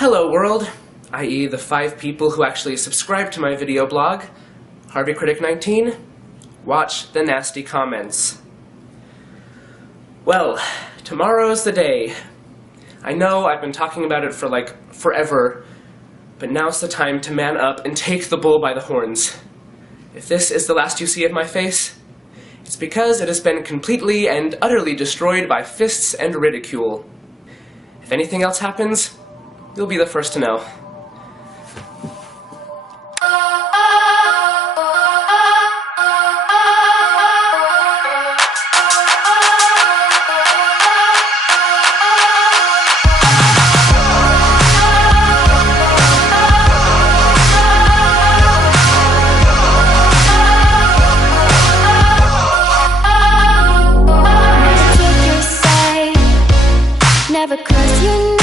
Hello world, i.e. the 5 people who actually subscribe to my video blog, Harvey Critic 19, watch the nasty comments. Well, tomorrow's the day. I know I've been talking about it for like forever, but now's the time to man up and take the bull by the horns. If this is the last you see of my face, it's because it has been completely and utterly destroyed by fists and ridicule. If anything else happens, you'll be the first to know. Never curse your name.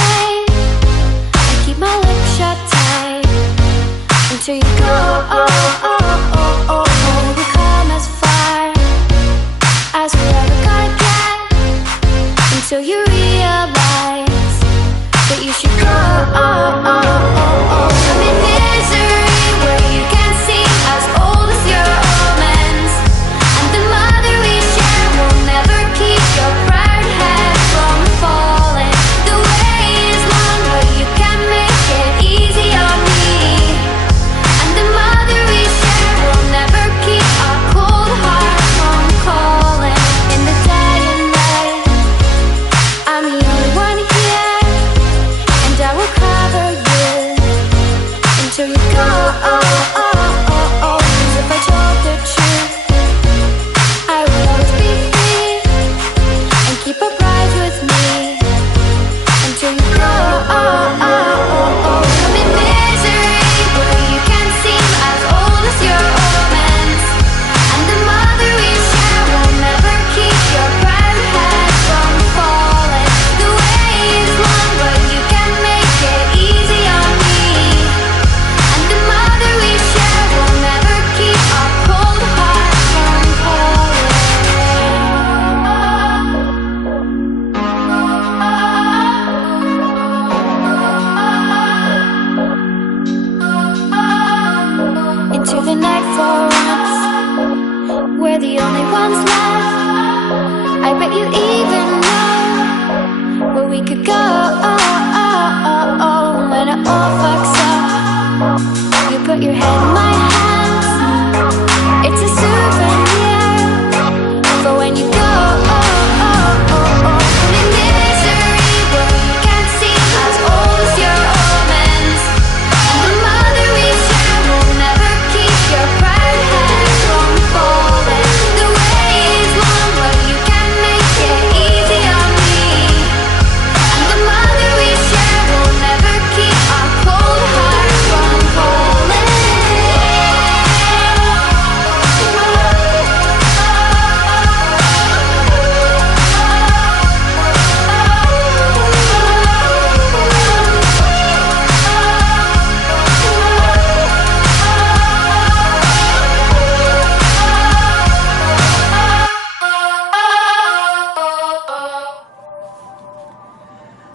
I keep my lips shut tight until you go. We come as far as we're ever gonna get until you realize that you should go. I'm in misery where you can seem as old as your omens, and the mother we share will never keep your proud head from falling.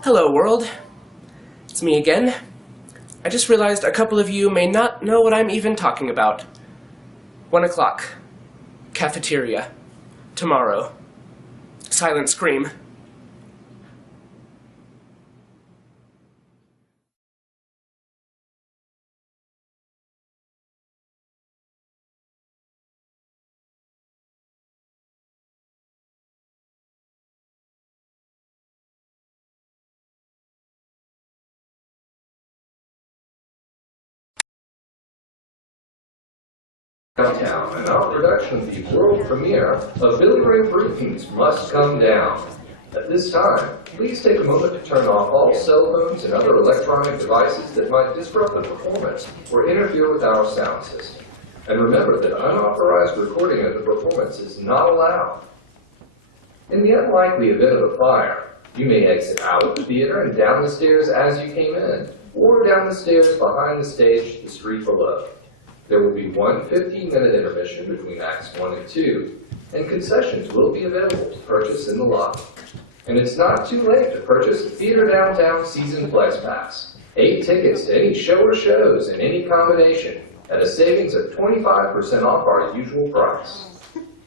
Hello world, it's me again. I just realized a couple of you may not know what I'm even talking about. 1 o'clock. Cafeteria. Tomorrow. Silent scream. Downtown, and our production of the world premiere of Billy Ray Brewton's Must Come Down. At this time, please take a moment to turn off all cell phones and other electronic devices that might disrupt the performance or interfere with our sound system. And remember that unauthorized recording of the performance is not allowed. In the unlikely event of a fire, you may exit out of the theater and down the stairs as you came in, or down the stairs behind the stage to the street below. There will be one 15-minute intermission between Acts 1 and 2, and concessions will be available to purchase in the lobby. And it's not too late to purchase a Theater Downtown Season Flex Pass. 8 tickets to any show or shows in any combination at a savings of 25% off our usual price.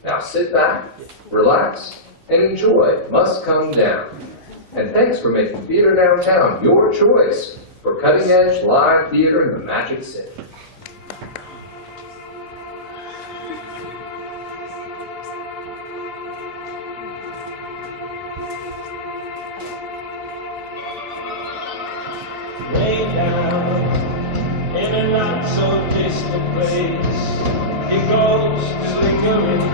Now sit back, relax, and enjoy Must Come Down. And thanks for making Theater Downtown your choice for cutting-edge live theater in the Magic City. Way down in a not so distant place, your ghost is lingering.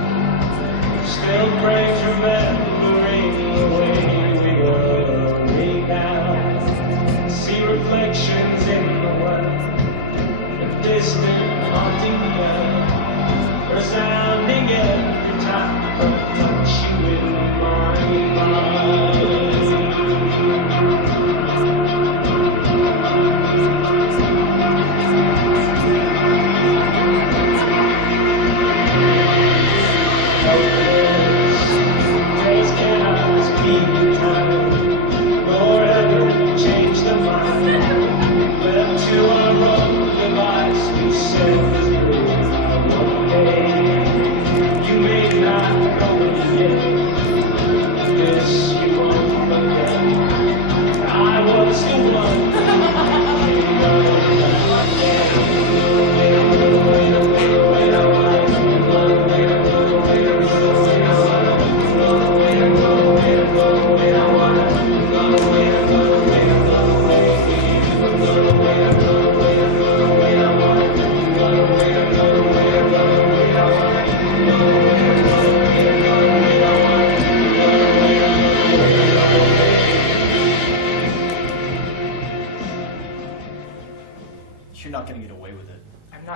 Still brings remembering the way we were way down. See reflections in the well, a distant haunting yell, resounding every time I touch you in my mind.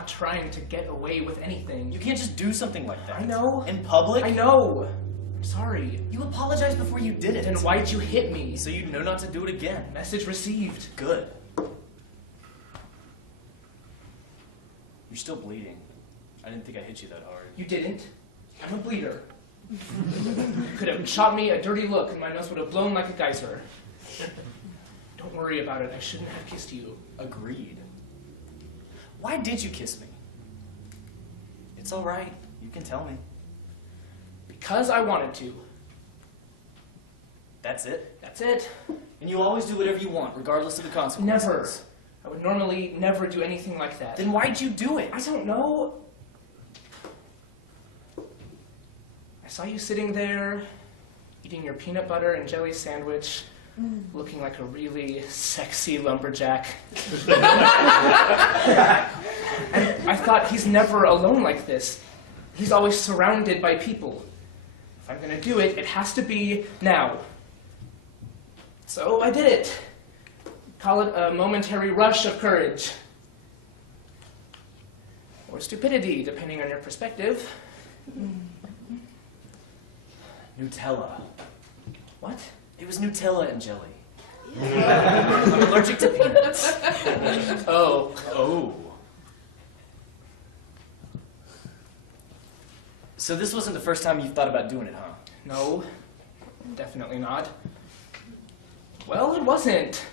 Trying to get away with anything. You can't just do something like that. I know. In public? I know. I'm sorry. You apologized before you did it. Then why'd you hit me? So you know not to do it again. Message received. Good. You're still bleeding. I didn't think I hit you that hard. You didn't. I'm a bleeder. You could have shot me a dirty look and my nose would have blown like a geyser. Don't worry about it. I shouldn't have kissed you. Agreed. Why did you kiss me? It's all right. You can tell me. Because I wanted to. That's it? That's it. And you always do whatever you want, regardless of the consequences? Never. I would normally never do anything like that. Then why'd you do it? I don't know. I saw you sitting there, eating your peanut butter and jelly sandwich, looking like a really sexy lumberjack. And I thought, he's never alone like this. He's always surrounded by people. If I'm gonna do it, it has to be now. So I did it. Call it a momentary rush of courage. Or stupidity, depending on your perspective. Nutella. What? It was Nutella and jelly. I'm allergic to peanuts. Oh. Oh. So this wasn't the first time you've thought about doing it, huh? No, definitely not. Well, it wasn't.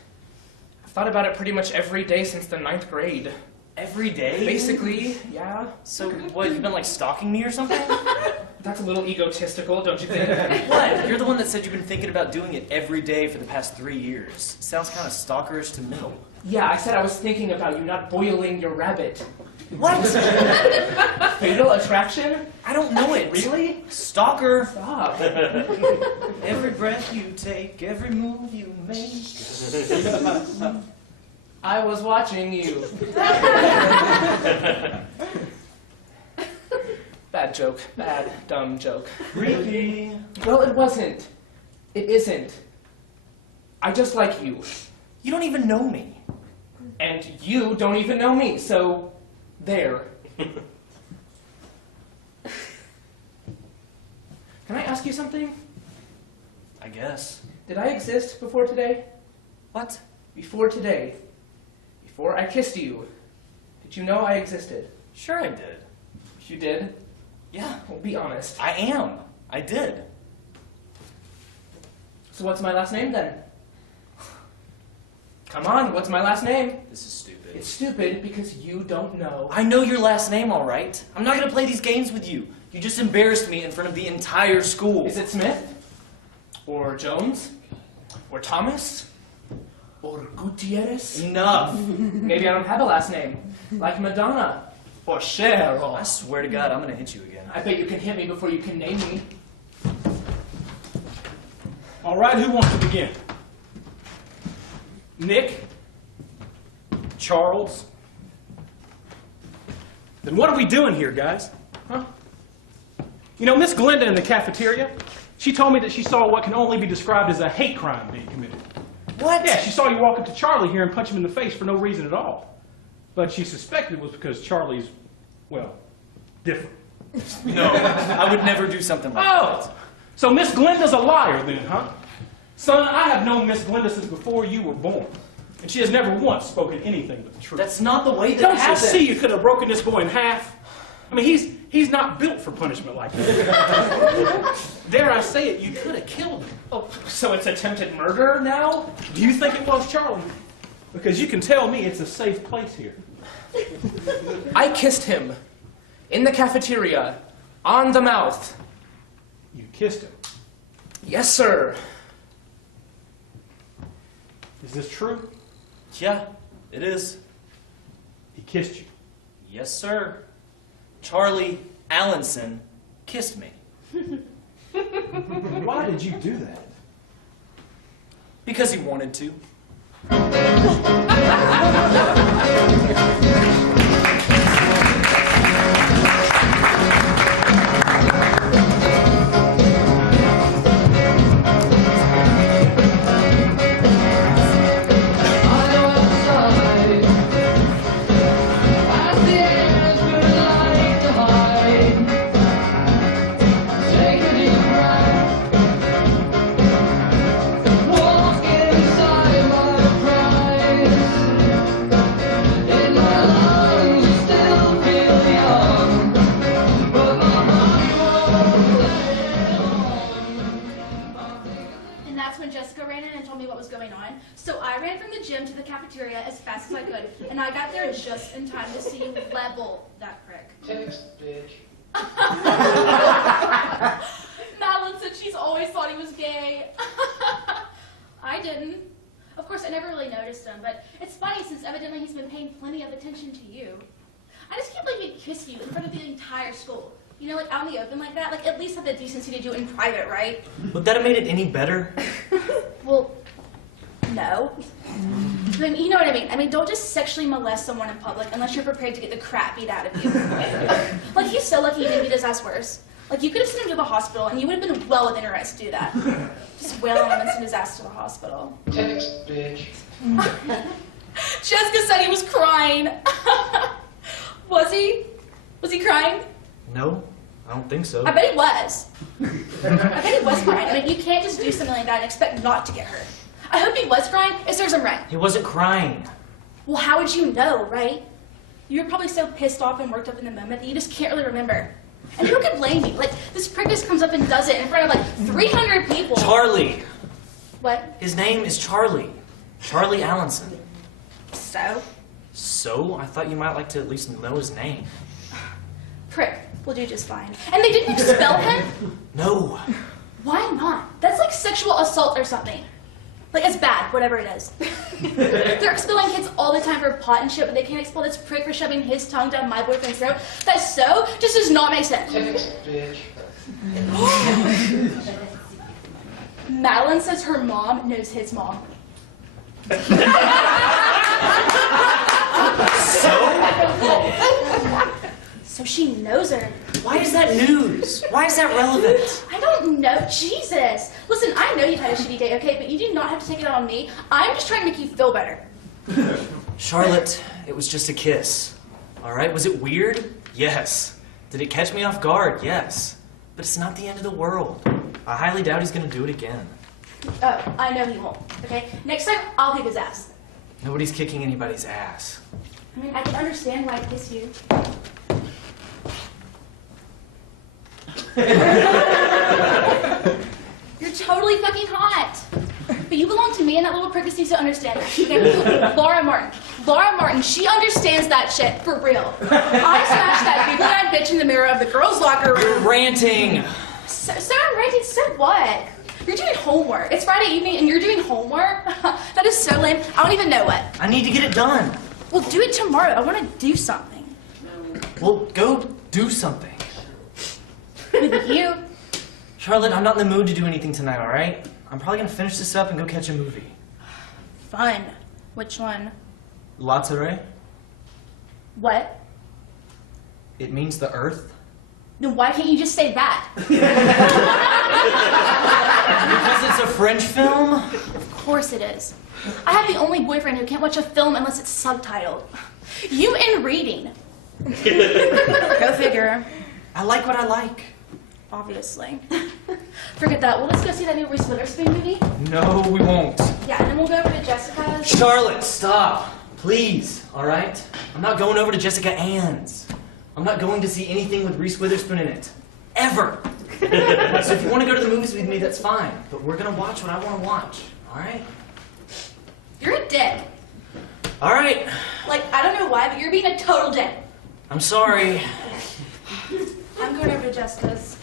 I've thought about it pretty much every day since the 9th grade. Every day? Basically, yeah. So what, you've been like stalking me or something? That's a little egotistical, don't you think? What? You're the one that said you've been thinking about doing it every day for the past 3 years. Sounds kind of stalkerish to me. Yeah, I said I was thinking about you not boiling your rabbit. What? Fatal attraction? I don't know it. Really? Stalker. Stop. Every breath you take, every move you make. I was watching you. Bad joke. Bad, dumb joke. Creepy. Well, it wasn't. It isn't. I just like you. You don't even know me. And you don't even know me, so there. Can I ask you something? I guess. Did I exist before today? What? Before today. Before I kissed you. Did you know I existed? Sure I did. You did? Yeah. Well, be honest. I am. I did. So what's my last name then? Come on, what's my last name? This is stupid. It's stupid because you don't know. I know your last name, all right. I'm not gonna play these games with you. You just embarrassed me in front of the entire school. Is it Smith? Or Jones? Or Thomas? Or Gutierrez? Enough. Maybe I don't have a last name. Like Madonna. Or Cheryl. I swear to God, I'm gonna hit you again. I bet you can hit me before you can name me. All right, who wants to begin? Nick? Charles? Then what are we doing here, guys? Huh? You know, Miss Glenda in the cafeteria, she told me that she saw what can only be described as a hate crime being committed. What? Yeah, she saw you walk up to Charlie here and punch him in the face for no reason at all. But she suspected it was because Charlie's, well, different. No, I would never do something like that. Oh! So Miss Glenda's a liar then, huh? Son, I have known Miss Glenda since before you were born. And she has never once spoken anything but the truth. That's not the way that Don't you happened. see you could have broken this boy in half? I mean, he's not built for punishment like that. Dare I say it, you could have killed him. Oh, so it's attempted murder now? Do you think it was Charlie? Because you can tell me it's a safe place here. I kissed him. In the cafeteria. On the mouth. You kissed him. Yes, sir. Is this true? Yeah, it is. He kissed you. Yes, sir. Charlie Allenson kissed me. Why did you do that? Because he wanted to. So I ran from the gym to the cafeteria as fast as I could, and I got there just in time to see you level that prick. Text, bitch. Madeline said she's always thought he was gay. I didn't. Of course, I never really noticed him, but it's funny since evidently he's been paying plenty of attention to you. I just can't believe he'd kiss you in front of the entire school. You know, like out in the open like that. Like, at least have the decency to do it in private, right? Would that have made it any better? Well, no. I mean, you know what I mean. I mean, don't just sexually molest someone in public unless you're prepared to get the crap beat out of you. Like, he's so lucky you didn't beat his ass worse. Like, you could have sent him to the hospital, and you would have been well within your rights to do that. Just wail on him and send his ass to the hospital. Text, bitch. Jessica said he was crying. Was he? Was he crying? No, I don't think so. I bet he was. I bet he was crying. I mean, you can't just do something like that and expect not to get hurt. I hope he was crying. It serves him right. He wasn't crying. Well, how would you know, right? You were probably so pissed off and worked up in the moment that you just can't really remember. And who could blame you? Like, this prick just comes up and does it in front of, like, 300 people. Charlie. What? His name is Charlie. Charlie Allenson. So? So? I thought you might like to at least know his name. Prick will do just fine. And they didn't expel him? No. Why not? That's like sexual assault or something. Like, it's bad, whatever it is. They're expelling kids all the time for pot and shit, but they can't expel this prick for shoving his tongue down my boyfriend's throat. That's so just does not make sense. Text, bitch. Madeline says her mom knows his mom. So she knows her. Why is that news? Why is that relevant? I don't know. Jesus. Listen, I know you've had a shitty day, okay? But you do not have to take it out on me. I'm just trying to make you feel better. Charlotte, it was just a kiss. All right? Was it weird? Yes. Did it catch me off guard? Yes. But it's not the end of the world. I highly doubt he's going to do it again. Oh, I know he won't, okay? Next time, I'll kick his ass. Nobody's kicking anybody's ass. I mean, I can understand why I kiss you. You're totally fucking hot. But you you belong to me, and that little prick just needs to understand that. Okay? Laura Martin, she understands that shit for real. I smashed that big-eyed bitch in the mirror of the girls' locker room. You're ranting. So I'm ranting. So what? You're doing homework. It's Friday evening, and you're doing homework. That is so lame. I don't even know what. I need to get it done. Well, do it tomorrow. I want to do something. Well, go do something. With you. Charlotte, I'm not in the mood to do anything tonight, all right? I'm probably gonna finish this up and go catch a movie. Fun. Which one? Lazare? What? It means the earth. Then why can't you just say that? Because it's a French film? Of course it is. I have the only boyfriend who can't watch a film unless it's subtitled. You and reading. Go figure. I like what I like. Obviously. Forget that. Well, let's go see that new Reese Witherspoon movie. No, we won't. Yeah, and then we'll go over to Jessica's. Charlotte, stop. Please, all right? I'm not going over to Jessica Ann's. I'm not going to see anything with Reese Witherspoon in it. Ever. So if you want to go to the movies with me, that's fine. But we're going to watch what I want to watch, all right? You're a dick. All right. Like, I don't know why, but you're being a total dick. I'm sorry. I'm going over to Jessica's.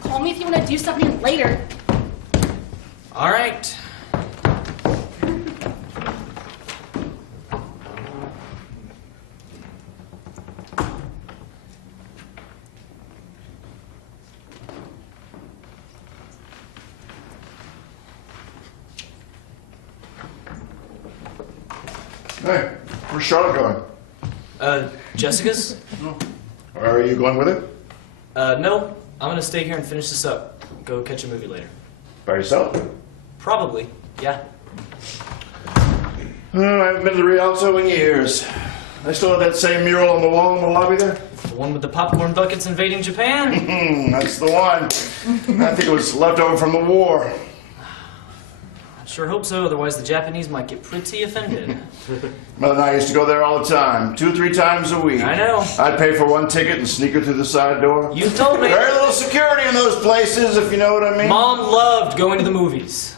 Call me if you want to do something later. All right. Hey, where's Charlotte going? Jessica's? Are you going with it? No. I'm gonna stay here and finish this up. Go catch a movie later. By yourself? Probably, yeah. I haven't been to the Rialto in years. They still have that same mural on the wall in the lobby there? The one with the popcorn buckets invading Japan? That's the one. I think it was left over from the war. I sure hope so, otherwise the Japanese might get pretty offended. Mother and I used to go there all the time, 2 or 3 times a week. I know. I'd pay for one ticket and sneak her through the side door. You told me. Very little security in those places, if you know what I mean. Mom loved going to the movies.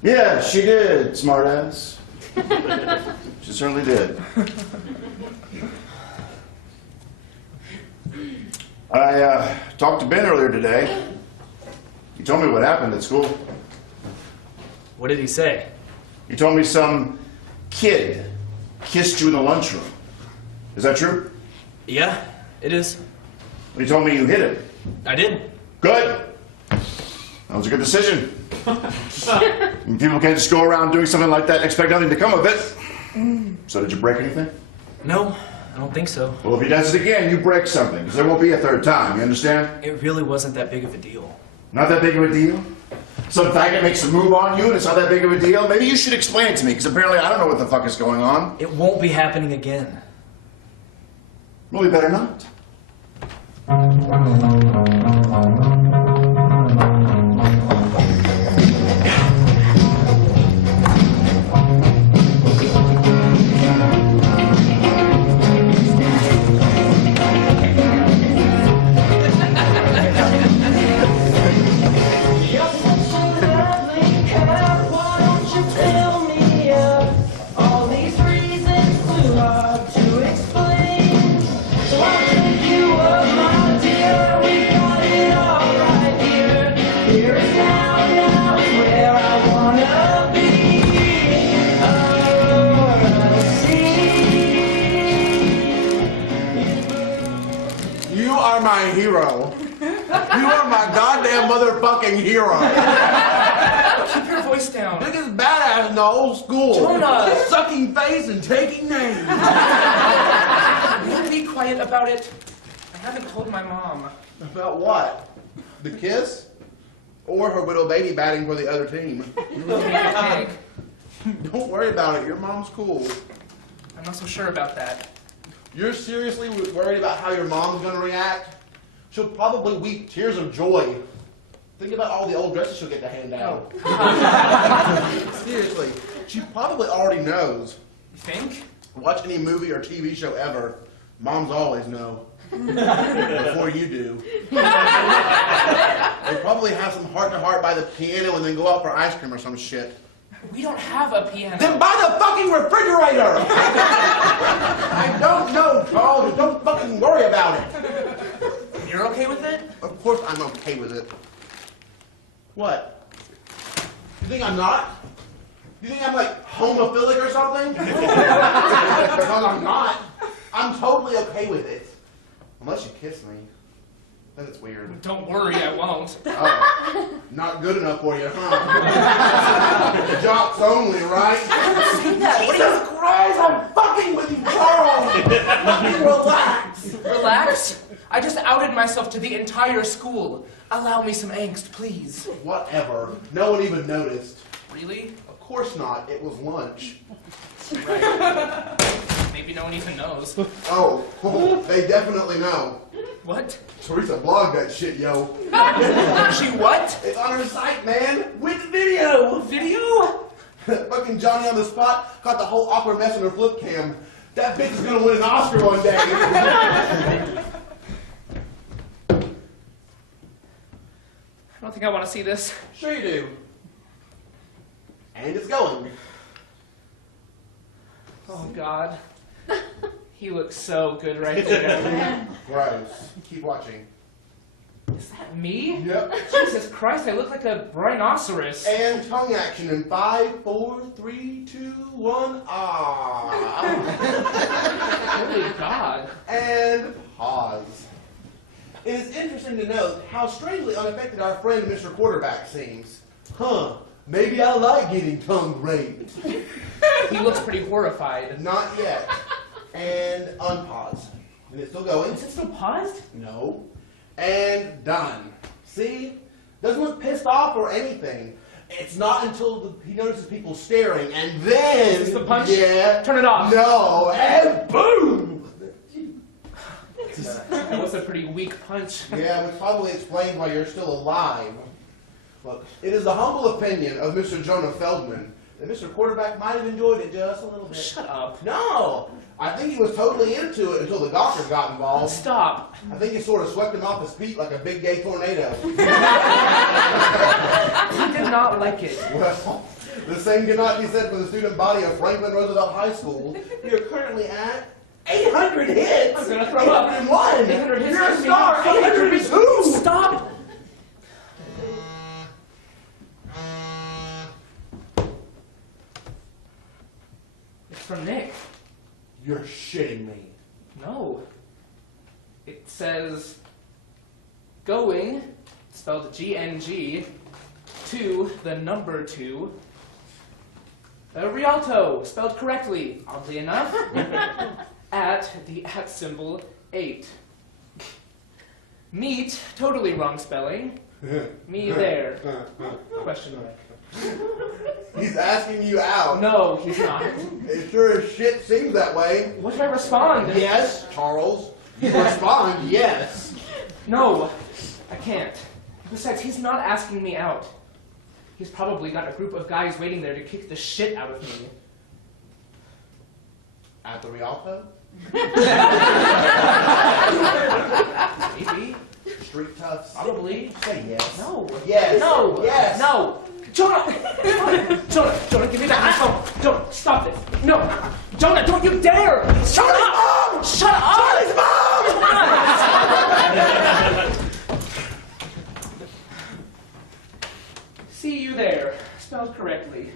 Yeah, she did, smartass. She certainly did. I talked to Ben earlier today. He told me what happened at school. What did he say? He told me some kid kissed you in the lunchroom. Is that true? Yeah, it is. He told me you hid it. I did. Good. That was a good decision. People can't just go around doing something like that and expect nothing to come of it. So did you break anything? No, I don't think so. Well, if he does it again, you break something, because there won't be a third time, you understand? It really wasn't that big of a deal. Not that big of a deal? Some faggot makes a move on you and it's not that big of a deal? Maybe you should explain it to me, because apparently I don't know what the fuck is going on. It won't be happening again. Well, we better not. My hero. You are my goddamn motherfucking hero. Keep your voice down. Biggest badass in the whole school. Jonah. Sucking face and taking names. Will you be quiet about it? I haven't told my mom. About what? The kiss? Or her little baby batting for the other team? Don't worry about it. Your mom's cool. I'm not so sure about that. You're seriously worried about how your mom's gonna react? She'll probably weep tears of joy. Think about all the old dresses she'll get to hand out. Seriously, she probably already knows. You think? Watch any movie or TV show ever. Moms always know. Before you do. They probably have some heart-to-heart by the piano and then go out for ice cream or some shit. We don't have a piano. Then buy the fucking refrigerator! I don't know, Charles. Just don't fucking worry about it. You're okay with it? Of course I'm okay with it. What? You think I'm not? You think I'm like homophilic or something? Because I'm not. I'm totally okay with it. Unless you kiss me. Then it's weird. Don't worry, I won't. Oh, not good enough for you, huh? Jocks only, right? Jesus Christ, I'm fucking with you, Charles! Fucking relax! Relax? I just outed myself to the entire school. Allow me some angst, please. Whatever. No one even noticed. Really? Of course not. It was lunch. Right. Maybe no one even knows. Oh, they definitely know. What? Teresa blogged that shit, yo. She what? It's on her site, man. With video. Video? Fucking Johnny on the spot caught the whole awkward mess on her flip cam. That bitch is gonna win an Oscar one day. I don't think I want to see this. Sure you do. And it's going. Oh, God. He looks so good right there. Gross. Keep watching. Is that me? Yep. Jesus Christ, I look like a rhinoceros. And tongue action in 5, 4, 3, 2, 1, ah. Holy God. And pause. It is interesting to note how strangely unaffected our friend Mr. Quarterback seems. Huh. Maybe I like getting tongue raped. He looks pretty horrified. Not yet. And unpause. And it's still going. Is it still paused? No. And done. See? Doesn't look pissed off or anything. It's not until he notices people staring, and then... Is this the punch? Yeah. Turn it off. No. And boom! That was a pretty weak punch. Yeah, which probably explains why you're still alive. Look, it is the humble opinion of Mr. Jonah Feldman that Mr. Quarterback might have enjoyed it just a little bit. Shut up. No! I think he was totally into it until the doctor got involved. Stop. I think he sort of swept him off his feet like a big gay tornado. He did not like it. Well, the same cannot be said for the student body of Franklin Roosevelt High School. We are currently at 800 hits! I'm gonna throw up. 801! 800 hits. You're a star! 802! Stop! It's from Nick. You're shitting me. No. It says going, spelled G-N-G, to the number 2. Rialto, spelled correctly, oddly enough, at the @ symbol 8. Meet, totally wrong spelling. Me there. Question mark. He's asking you out. No, he's not. It sure as shit seems that way. What if I respond? Yes, Charles. You respond, yes. No, I can't. Besides, he's not asking me out. He's probably got a group of guys waiting there to kick the shit out of me. At the Rialto? Maybe. Street toughs? Probably. Say yes. No. Yes. No. Yes. No. Jonah! Jonah, give me that phone. Jonah, stop this. No. Jonah, don't you dare! Shut up! Mom! Shut up! Charlie's mom! See you there. Spelled correctly.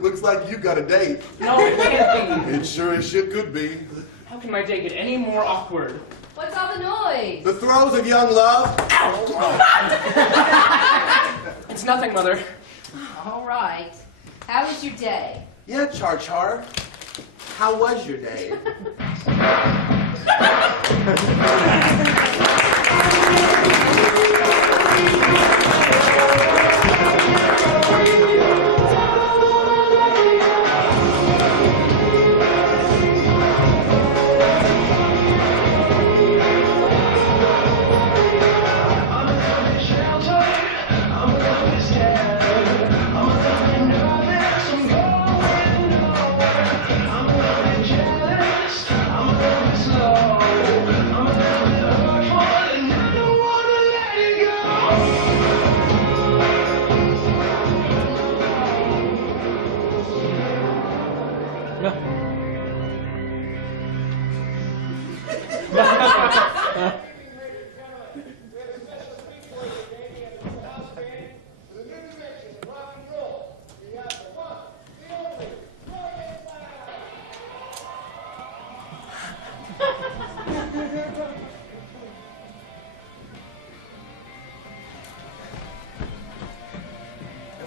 Looks like you got a date. No, it can't be. It sure as shit could be. How can my day get any more awkward? What's all the noise? The throes of young love. It's nothing, Mother. All right. How was your day? Yeah, Char. How was your day? I'm a little bit jealous, I'm a little bit slow.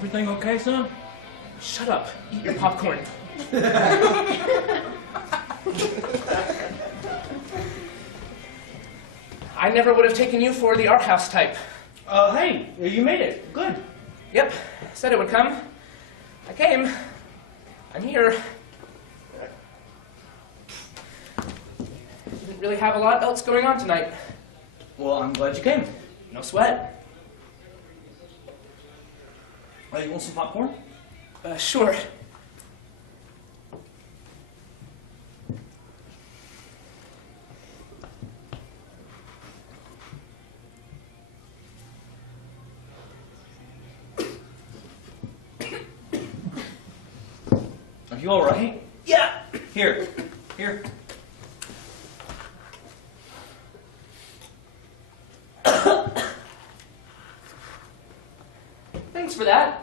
Everything okay, son? Shut up. Eat your popcorn. I never would have taken you for the art house type. Hey, you made it. Good. Yep, said it would come. I came. I'm here. Didn't really have a lot else going on tonight. Well, I'm glad you came. No sweat. You want some popcorn? Sure. Are you all right? Yeah. Here. Thanks for that.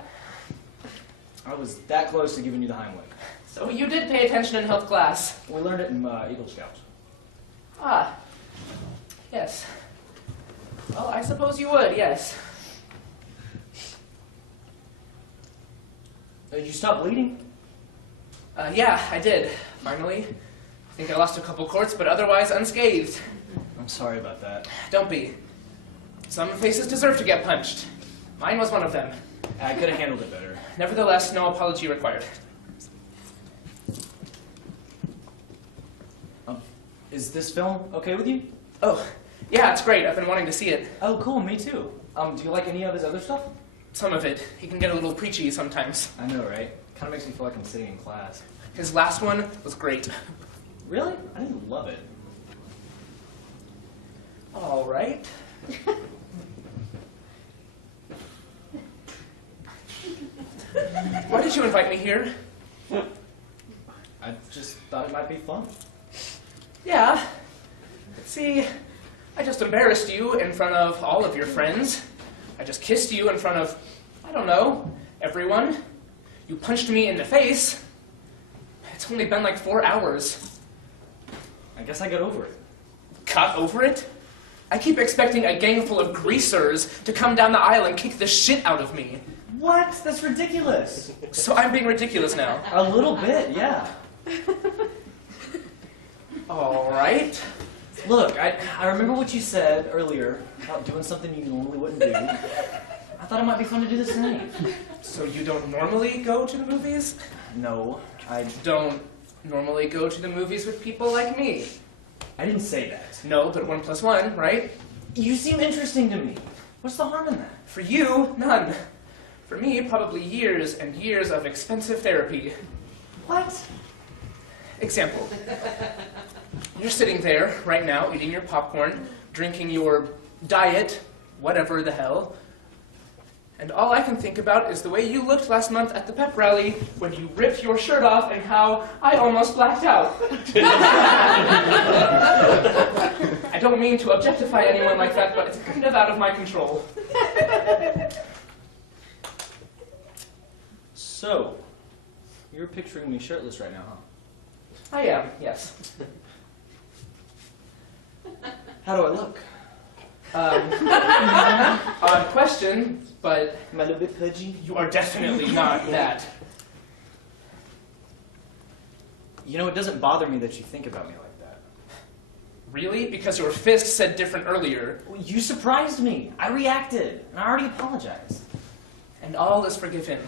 I was that close to giving you the Heimlich. So you did pay attention in health class. We learned it in Eagle Scouts. Ah. Yes. Well, I suppose you would, yes. You stopped bleeding? Yeah, I did, finally. I think I lost a couple quarts, but otherwise unscathed. I'm sorry about that. Don't be. Some faces deserve to get punched. Mine was one of them. I could have handled it better. Nevertheless, no apology required. Is this film okay with you? Oh, yeah, it's great. I've been wanting to see it. Oh, cool, me too. Do you like any of his other stuff? Some of it. He can get a little preachy sometimes. I know, right? Kind of makes me feel like I'm sitting in class. His last one was great. Really? I didn't love it. All right. Why did you invite me here? I just thought it might be fun. Yeah. See, I just embarrassed you in front of all of your friends. I just kissed you in front of, I don't know, everyone. You punched me in the face. It's only been like 4 hours. I guess I got over it. Got over it? I keep expecting a gang full of greasers to come down the aisle and kick the shit out of me. What? That's ridiculous. So I'm being ridiculous now. A little bit, yeah. All right. Look, I remember what you said earlier about doing something you normally wouldn't do. I thought it might be fun to do the same. So you don't normally go to the movies? No, I Don't normally go to the movies with people like me? didn't say that. No, but 1 + 1, right? You seem interesting to me. What's the harm in that? For you, none. For me, probably years and years of expensive therapy. What? Example. You're sitting there right now, eating your popcorn, drinking your diet, whatever the hell, and all I can think about is the way you looked last month at the pep rally when you ripped your shirt off and how I almost blacked out. I don't mean to objectify anyone like that, but it's kind of out of my control. So, you're picturing me shirtless right now, huh? I am, yes. How do I look? Odd question, but Am I a little bit pudgy? you are definitely not that. You know, it doesn't bother me that you think about me like that. Really? Because your fist said different earlier. Well, you surprised me. I reacted, and I already apologized. And all is forgiven.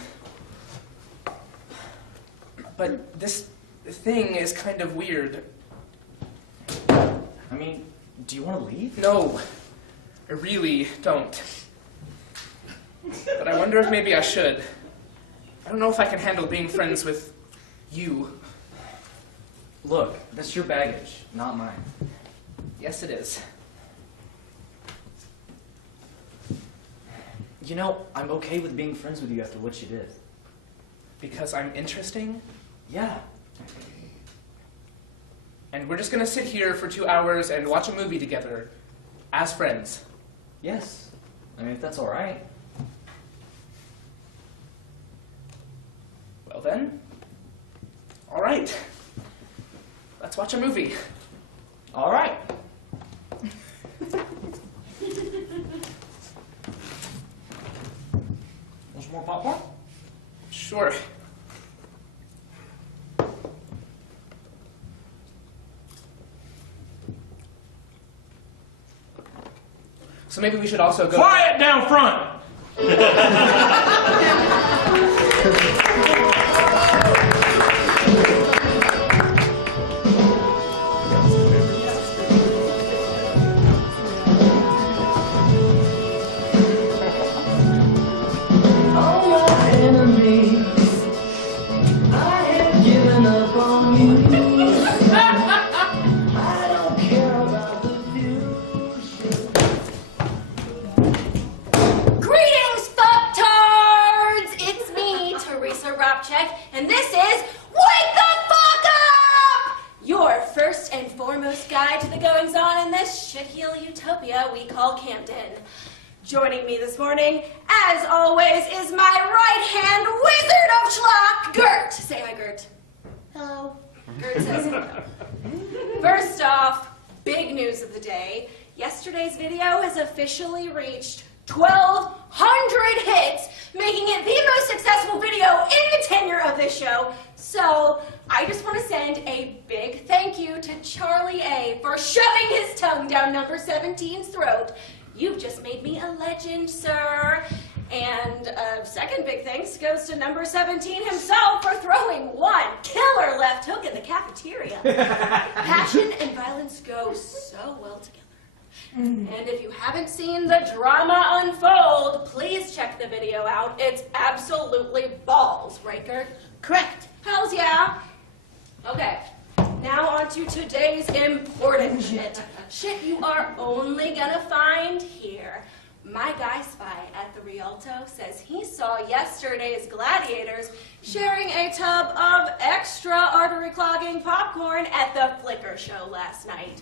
But this thing is kind of weird. I mean, do you want to leave? No, I really don't. But I wonder if maybe I should. I don't know if I can handle being friends with you. Look, that's your baggage, not mine. Yes, it is. You know, I'm okay with being friends with you after what you did. Because I'm interesting? Yeah. And we're just gonna sit here for 2 hours and watch a movie together, as friends. Yes. I mean, if that's all right. Well then, all right. Let's watch a movie. All right. Want some more popcorn? Sure. So maybe we should also go... Quiet down front! And this is Wake the Fuck Up! Your first and foremost guide to the goings-on in this shitheel utopia we call Camden. Joining me this morning, as always, is my right-hand wizard of schlock, Gert. Say hi, Gert. Hello. Gert says hello. First off, big news of the day. Yesterday's video has officially reached 1,200 hits, making it the most successful video in the tenure of this show. So I just want to send a big thank you to Charlie A for shoving his tongue down number 17's throat. You've just made me a legend, sir. And a second big thanks goes to number 17 himself for throwing one killer left hook in the cafeteria. Passion and violence go so well together. And if you haven't seen the drama unfold, please check the video out. It's absolutely balls, right, Gert? Correct. Hells yeah. Okay, now on to today's important shit. Shit you are only gonna find here. My guy spy at the Rialto says he saw yesterday's gladiators sharing a tub of extra artery-clogging popcorn at the Flickr show last night.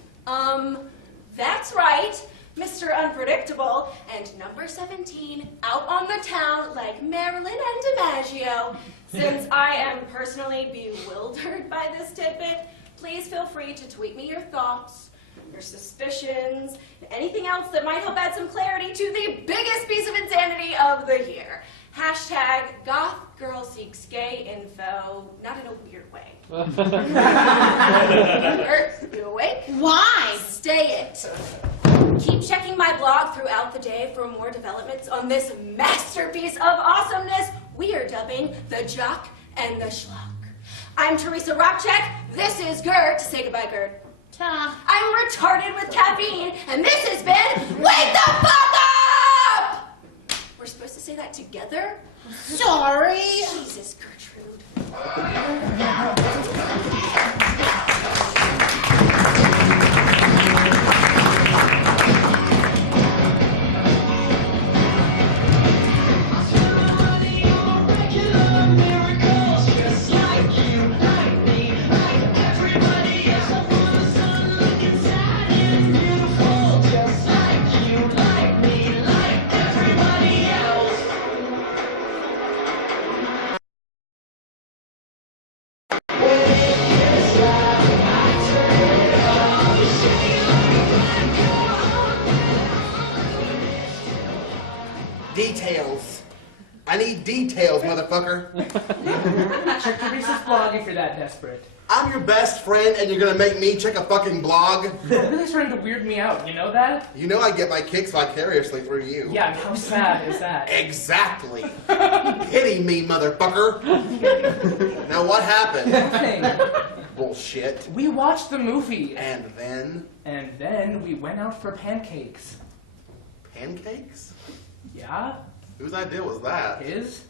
That's right, Mr. Unpredictable, and number 17 out on the town like Marilyn and DiMaggio. Since I am personally bewildered by this tidbit, please feel free to tweet me your thoughts, your suspicions, and anything else that might help add some clarity to the biggest piece of insanity of the year. Hashtag GothGirlSeeksGayInfo, not in a weird way. Bert, you awake? Why? Stay it. Keep checking my blog throughout the day for more developments on this masterpiece of awesomeness we are dubbing the Jock and the Schlock. I'm Teresa Robchek. This is Gert. Say goodbye, Gert. Ta. I'm retarded with caffeine, and this has been Wake the Fuck Up! We're supposed to say that together? Sorry. Jesus, Gertrude. Details. I need details, motherfucker. Check Teresa's blog if you're that desperate. I'm your best friend and you're gonna make me check a fucking blog? You're really starting to weird me out, you know that? You know I get my kicks vicariously through you. Yeah, how sad is that? Exactly. Pity me, motherfucker. Now what happened? Nothing. Bullshit. We watched the movie. And then? And then we went out for pancakes. Pancakes? Yeah? Whose idea was that? His?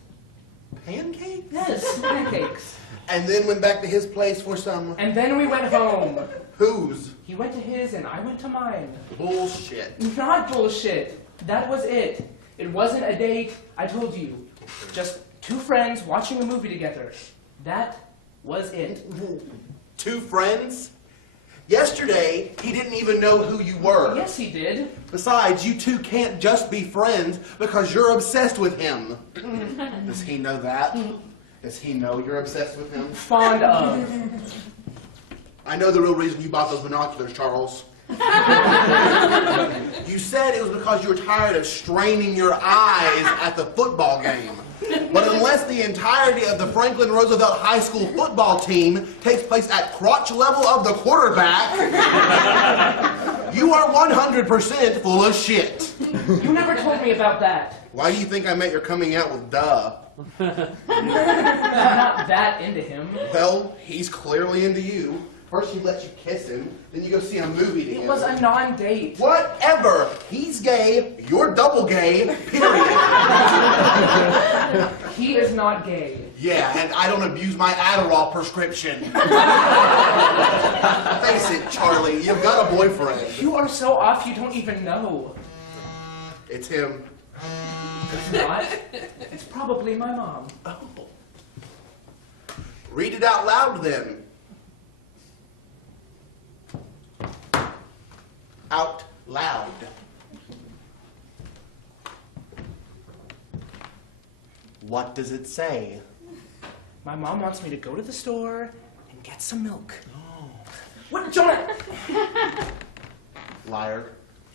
Pancakes? Yes, pancakes. And then went back to his place for some... And then we went home. Whose? He went to his and I went to mine. Bullshit. Not bullshit. That was it. It wasn't a date, I told you. Just two friends watching a movie together. That was it. Two friends? Yesterday, he didn't even know who you were. Yes, he did. Besides, you two can't just be friends because you're obsessed with him. Does he know that? Does he know you're obsessed with him? Fond of. I know the real reason you bought those binoculars, Charles. You said it was because you were tired of straining your eyes at the football game. But unless the entirety of the Franklin Roosevelt High School football team takes place at crotch level of the quarterback, you are 100% full of shit. You never told me about that. Why do you think I met your coming out with duh? I'm not that into him. Well, he's clearly into you. First he lets you kiss him, then you go see a movie together. It was a non-date. Whatever. He's gay, you're double gay, period. He is not gay. Yeah, and I don't abuse my Adderall prescription. Face it, Charlie, you've got a boyfriend. You are so off you don't even know. It's him. It's not. It's probably my mom. Oh. Read it out loud then. Out loud. What does it say? My mom wants me to go to the store and get some milk. Oh. What, Jonah? Liar.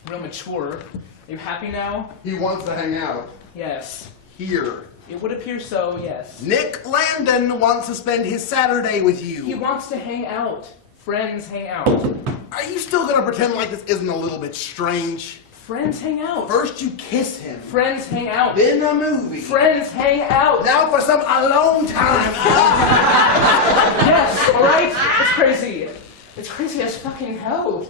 Real mature. Are you happy now? He wants to hang out. Yes. Here. It would appear so, yes. Nick Landon wants to spend his Saturday with you. He wants to hang out. Friends hang out. Are you still gonna pretend like this isn't a little bit strange? Friends hang out. First you kiss him. Friends hang out. Then a movie. Friends hang out. Now for some alone time. Yes, alright? It's crazy. It's crazy as fucking hell.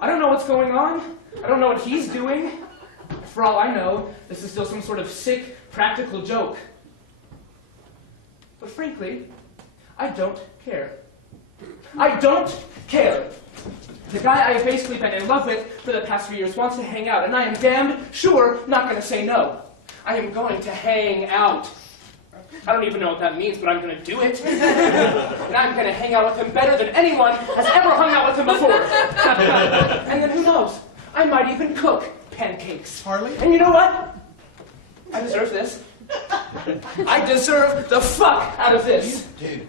I don't know what's going on. I don't know what he's doing. For all I know, this is still some sort of sick, practical joke. But frankly, I don't care. I don't care. The guy I have basically been in love with for the past few years wants to hang out, and I am damn sure not going to say no. I am going to hang out. I don't even know what that means, but I'm going to do it. And I'm going to hang out with him better than anyone has ever hung out with him before. And then who knows? I might even cook pancakes. Harley? And you know what? I deserve this. I deserve the fuck out of this. Dude.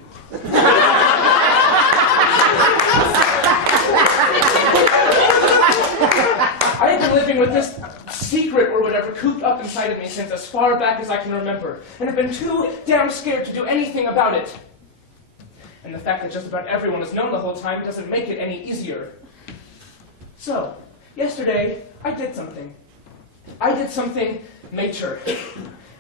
I have been living with this secret or whatever cooped up inside of me since as far back as I can remember, and have been too damn scared to do anything about it. And the fact that just about everyone has known the whole time doesn't make it any easier. So, yesterday, I did something. I did something major.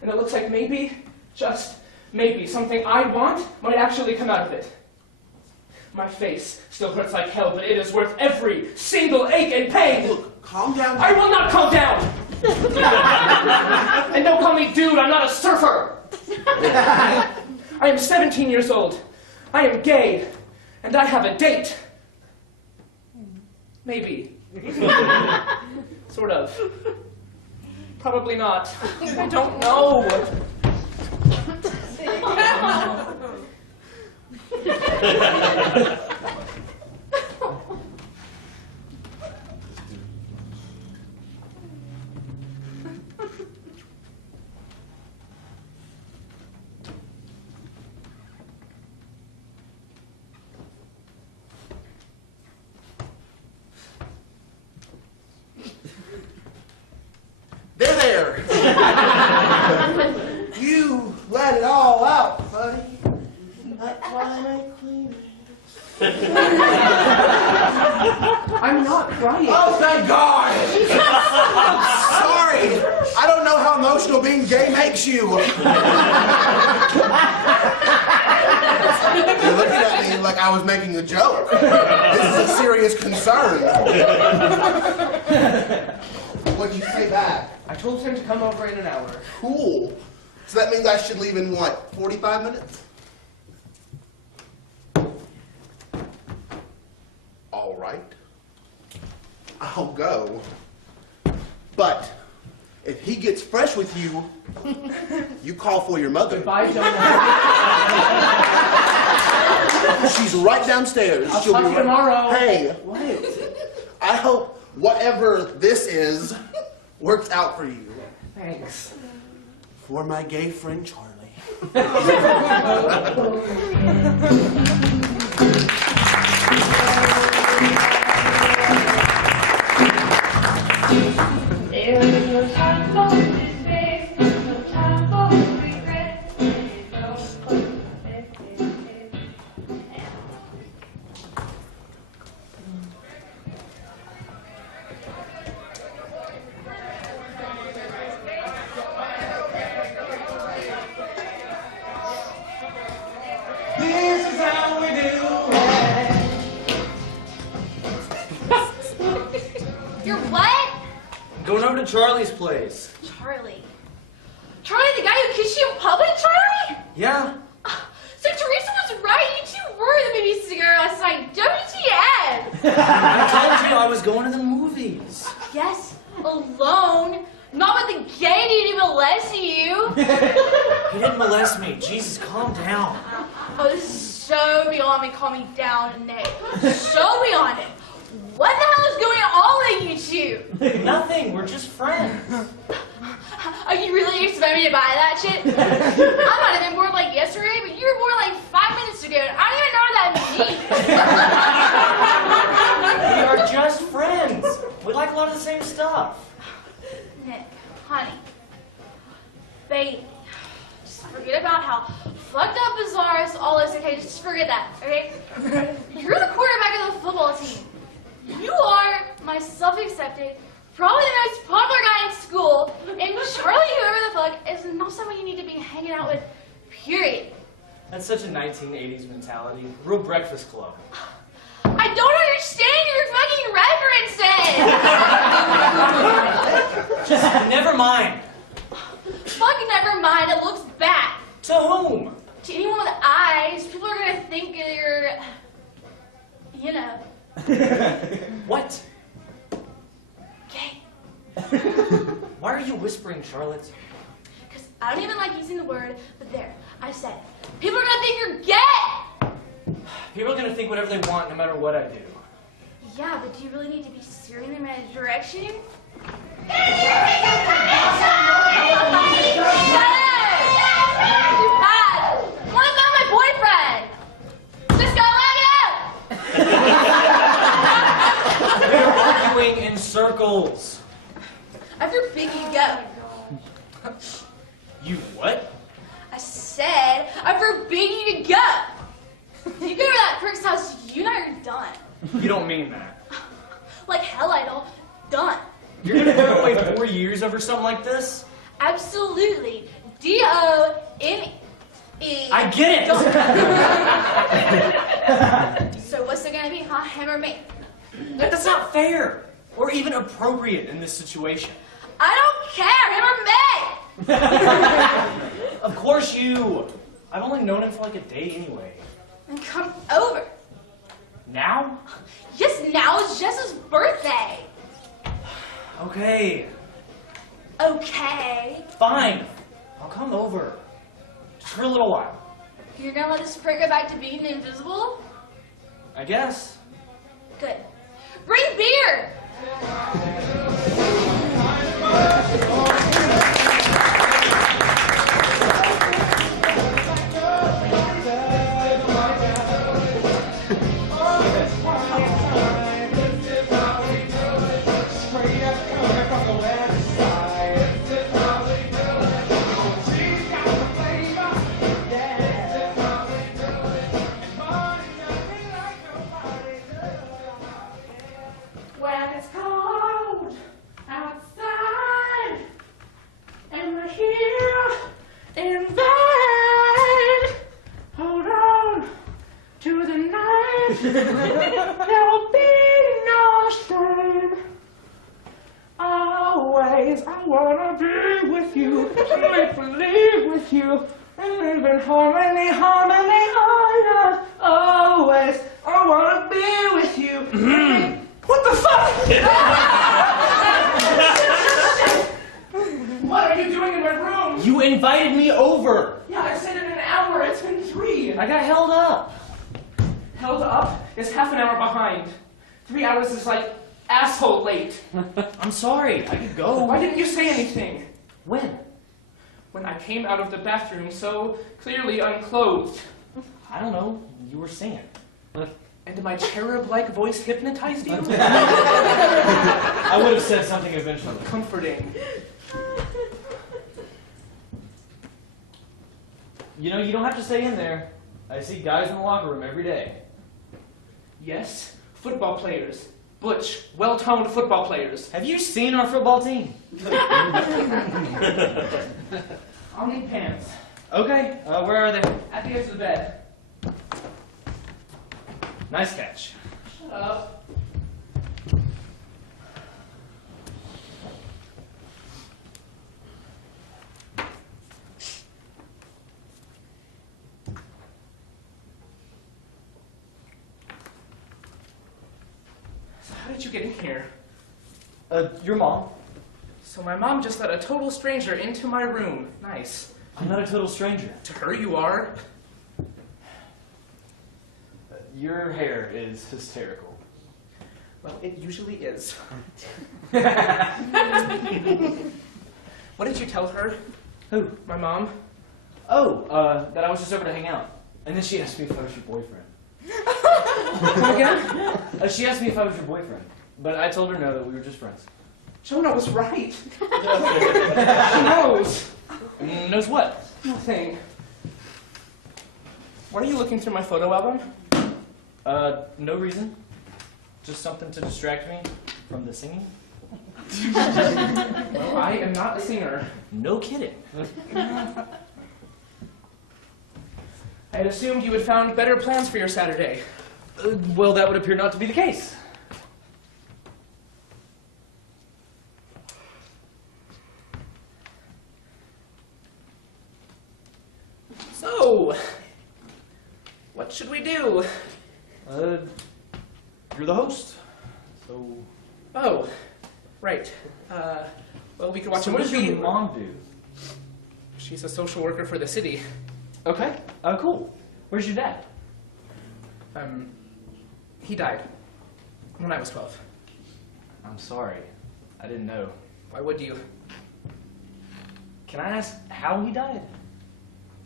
And it looks like maybe, just maybe, something I want might actually come out of it. My face still hurts like hell, but it is worth every single ache and pain. Look, calm down. I will not calm down. And don't call me dude, I'm not a surfer. I am 17 years old. I am gay, and I have a date. Maybe. Sort of. Probably not. I don't know. There. You let it all out, buddy. That's why I clean it. I'm not crying. Oh, thank God! Sorry, I don't know how emotional being gay makes you. You're looking at me like I was making a joke. This is a serious concern. What'd you say back? I told him to come over in an hour. Cool. So that means I should leave in what, 45 minutes? All right. I'll go. But if he gets fresh with you, you call for your mother. Goodbye, Jonah. She's right downstairs. I'll She'll talk be to you tomorrow. Hey, What? I hope whatever this is works out for you. Thanks. For my gay friend Charlie. to Charlie's place. Charlie? Charlie, the guy who kissed you in public, Charlie? Yeah. So Teresa was right. You two were the movie together last night. WTF? I told you I was going to the movies. Yes, alone. Not with the gay dude who molested you. He didn't molest me. Jesus, calm down. Oh, this is so beyond me. Calm me down, Nick. So beyond it. What the hell is going on with you two? Nothing. We're just friends. Are you really expecting me to buy that shit? I might have been born like yesterday, but you were born like 5 minutes ago. And I don't even know what that means. We are just friends. We like a lot of the same stuff. Nick, honey, baby, just forget about how fucked up, bizarre this all is, okay? Just forget that, okay? You're the quarterback of the football team. You are my self-accepted, probably the most popular guy in school, and Charlie, whoever the fuck, is not someone you need to be hanging out with, period. That's such a 1980s mentality. Real Breakfast Club. I don't understand your fucking reference, Just never mind. Fucking never mind, it looks bad. To whom? To anyone with eyes, people are gonna think you're, you know. What? Gay. Why are you whispering, Charlotte? Because I don't even like using the word, but there, I said it. People are gonna think you're gay! People are gonna think whatever they want no matter what I do. Yeah, but do you really need to be steering them in a direction? Shut up! You bad! I wanna find my boyfriend! Cisco, lock it up! We're arguing in circles. I forbid you go. You what? I said, I forbid you to go! You go to that prick's house, you and I are done. You don't mean that. Like hell I don't. Done. You're gonna put away 4 years over something like this? Absolutely. D-O-N-E. I get it! So what's it gonna be, huh? Him or me? That's not fair. Or even appropriate in this situation. I don't care, him or me! Of course you. I've only known him for like a day anyway. Then come over. Now? Yes, now is Jess's birthday. Okay. Okay. Fine. I'll come over. Just for a little while. You're gonna let this prick go back to being invisible? I guess. Good. Bring beer! When it's cold outside and we're here in bed, hold on to the night. There will be no shame. Always, I wanna be with you, make believe with you, and live in harmony, harmony, oh yeah. Always, I wanna be with you. What the fuck? What are you doing in my room? You invited me over. Yeah, I said in an hour. It's been 3. I got held up. Held up is half an hour behind. 3 hours is like asshole late. I'm sorry. I could go. Why didn't you say anything? When? When I came out of the bathroom so clearly unclothed. I don't know. You were singing. And my cherub-like voice hypnotized you? I would have said something eventually. Comforting. You know, you don't have to stay in there. I see guys in the locker room every day. Yes, football players. Butch, well-toned football players. Have you seen our football team? I'll need pants. Okay, where are they? At the edge of the bed. Nice catch. Shut up. did you get in here? Your mom. So my mom just let a total stranger into my room. Nice. I'm not a total stranger. To her you are. Your hair is hysterical. Well, it usually is. What did you tell her? Who? My mom? Oh, that I was just over to hang out. And then she asked me if I was your boyfriend. Come again? She asked me if I was your boyfriend, but I told her no, that we were just friends. Jonah was right. She knows. Knows what? Nothing. Why are you looking through my photo album? No reason. Just something to distract me from the singing. Well, I am not a singer. No kidding. I had assumed you had found better plans for your Saturday. Well, that would appear not to be the case. So, what should we do? You're the host, so... Oh, right. Well, we could watch So a what does movie. your mom do? She's a social worker for the city. Okay, cool. Where's your dad? He died when I was 12. I'm sorry. I didn't know. Why would you? Can I ask how he died?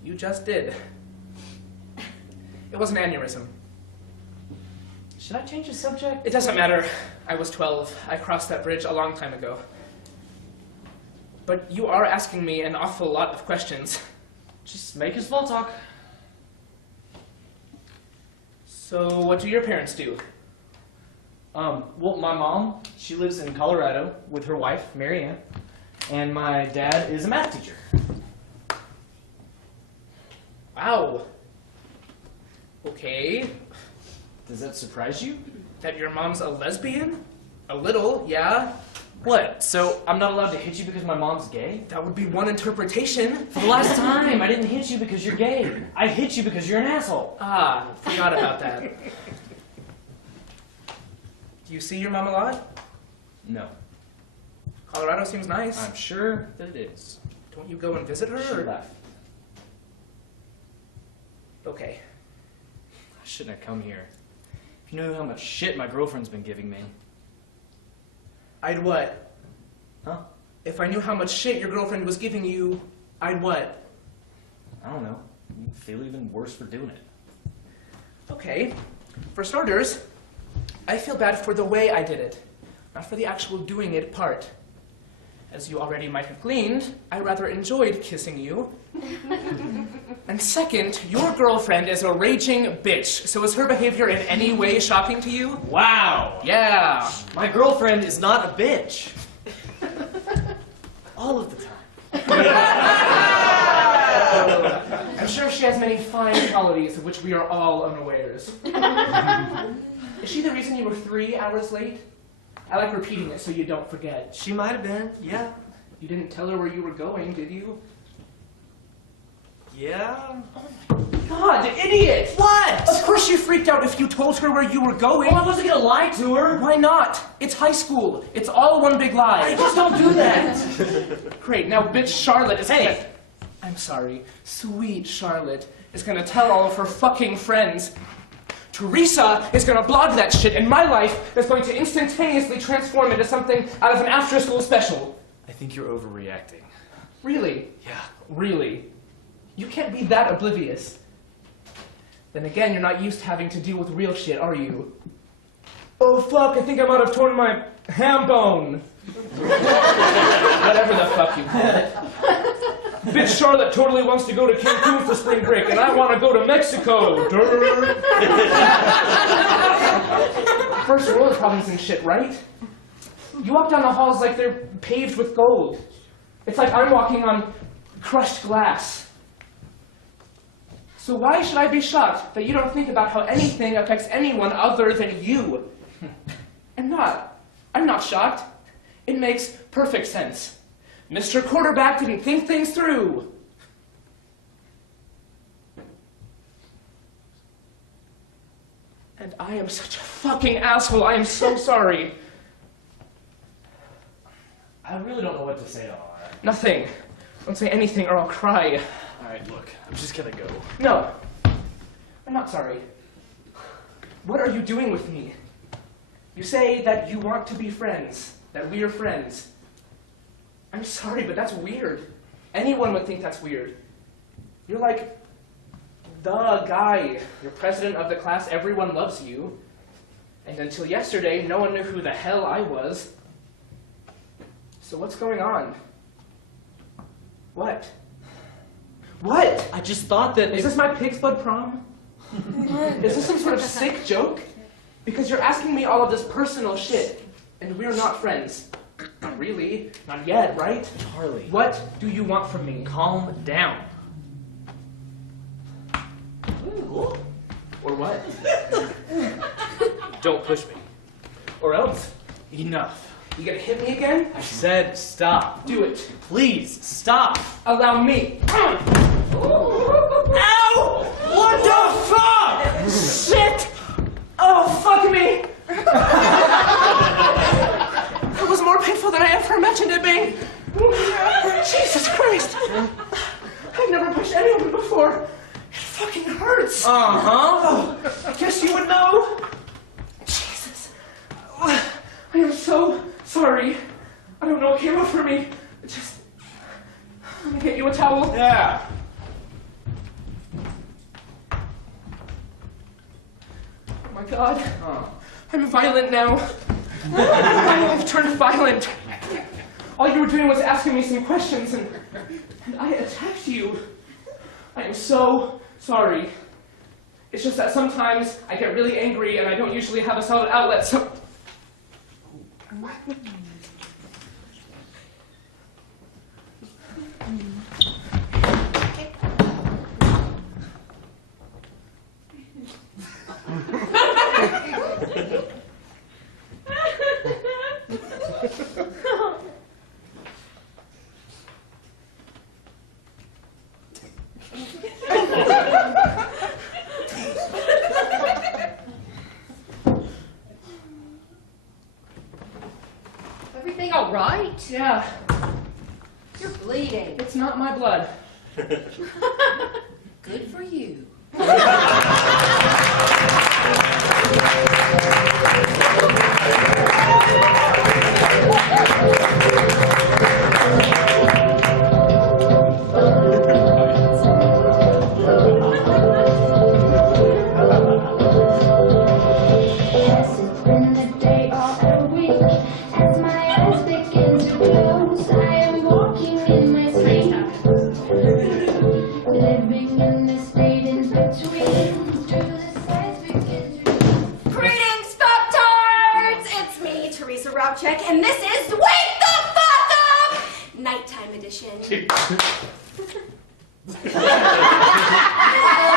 You just did. It was an aneurysm. Should I change the subject? It doesn't matter. I was 12. I crossed that bridge a long time ago. But you are asking me an awful lot of questions. Just make it small talk. So, what do your parents do? Well, my mom, she lives in Colorado with her wife, Mary Ann, and my dad is a math teacher. Wow. Okay. Does that surprise you? That your mom's a lesbian? A little, yeah. What? So I'm not allowed to hit you because my mom's gay? That would be one interpretation. For the last time, I didn't hit you because you're gay. I hit you because you're an asshole. Ah, forgot about that. Do you see your mom a lot? No. Colorado seems nice. I'm sure that it is. Don't you go and visit her? She or- left. Okay. I shouldn't have come here. If you knew how much shit my girlfriend's been giving me. I'd what? Huh? If I knew how much shit your girlfriend was giving you, I'd what? I don't know. You'd feel even worse for doing it. Okay. For starters, I feel bad for the way I did it, not for the actual doing it part. As you already might have gleaned, I rather enjoyed kissing you. And second, your girlfriend is a raging bitch, so is her behavior in any way shocking to you? Wow! Yeah. My girlfriend is not a bitch. All of the time. I'm sure she has many fine qualities of which we are all unawares. Is she the reason you were 3 hours late? I like repeating it so you don't forget. She might have been, yeah. You didn't tell her where you were going, did you? Yeah? God, idiot! What? Of course you freaked out if you told her where you were going. Well, I wasn't gonna lie to her. Why not? It's high school. It's all one big lie. I just don't do that. Great, now bitch Charlotte is Hey. I'm sorry. Sweet Charlotte is gonna tell all of her fucking friends. Teresa is gonna blog that shit, and my life is going to instantaneously transform into something out of an after-school special. I think you're overreacting. Really? Yeah. Really? You can't be that oblivious. Then again, you're not used to having to deal with real shit, are you? Oh fuck, I think I might have torn my ham bone. Whatever the fuck you call it. Bitch Charlotte totally wants to go to Cancun for spring break, and I want to go to Mexico. First world problems and shit, right? You walk down the halls like they're paved with gold. It's like I'm walking on crushed glass. So why should I be shocked that you don't think about how anything affects anyone other than you? I'm not shocked. It makes perfect sense. Mr. Quarterback didn't think things through. And I am such a fucking asshole. I am so sorry. really don't know what to say to R. Nothing. Don't say anything or I'll cry. Alright, look, I'm just gonna go. No. I'm not sorry. What are you doing with me? You say that you want to be friends, that we are friends. I'm sorry, but that's weird. Anyone would think that's weird. You're like the guy. You're president of the class, everyone loves you. And until yesterday, no one knew who the hell I was. So what's going on? What? What? I just thought that Is this my pig's blood prom? Is this some sort of sick joke? Because you're asking me all of this personal shit, and we're not friends. Not really. Not yet, right? Charlie. What do you want from me? Calm down. Ooh. Or what? Don't push me. Or else? Enough. You gonna hit me again? I said stop. Do it. Please, stop. Allow me. Ow! What the fuck? Shit! Oh, fuck me! That was more painful than I ever imagined it being. Jesus Christ! I've never pushed anyone before. It fucking hurts. Uh-huh. I guess you would know. Jesus. I am so sorry. I don't know what came over me. Just... Let me get you a towel. Yeah. Oh my God. I'm violent now. I've turned violent. All you were doing was asking me some questions and I attacked you. I am so sorry. It's just that sometimes I get really angry and I don't usually have a solid outlet, so... Everything all right? Yeah, You're bleeding. it's not my blood. Good for you. And this is Wake the Fuck Up! Nighttime edition.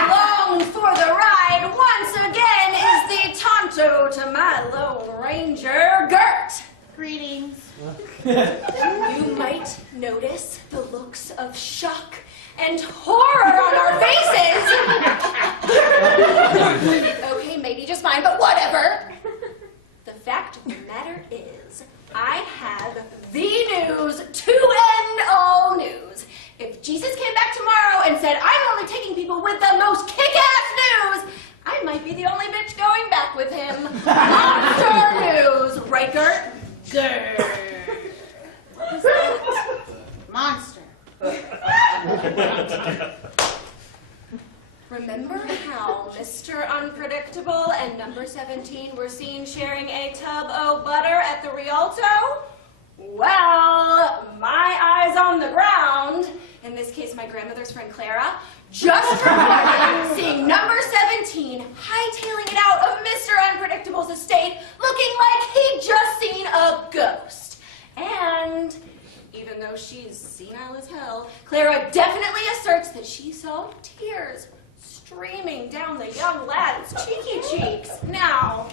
Along for the ride once again is the Tonto to my Lone Ranger, Bert. Greetings. You might notice the looks of shock and horror on our faces. Okay, maybe just mine, but whatever. The fact of the matter is, I have the news to end all news. If Jesus came back tomorrow and said, I'm only taking people with the most kick-ass news, I might be the only bitch going back with him. Monster news, right, Gert? Gert. What was that? Monster. Remember how Mr. Unpredictable and number 17 were seen sharing a tub of butter at the Rialto? Well, my eyes on the ground, in this case my grandmother's friend Clara, just reported seeing number 17 hightailing it out of Mr. Unpredictable's estate looking like he'd just seen a ghost. And even though she's senile as hell, Clara definitely asserts that she saw tears streaming down the young lad's cheeky cheeks. Now,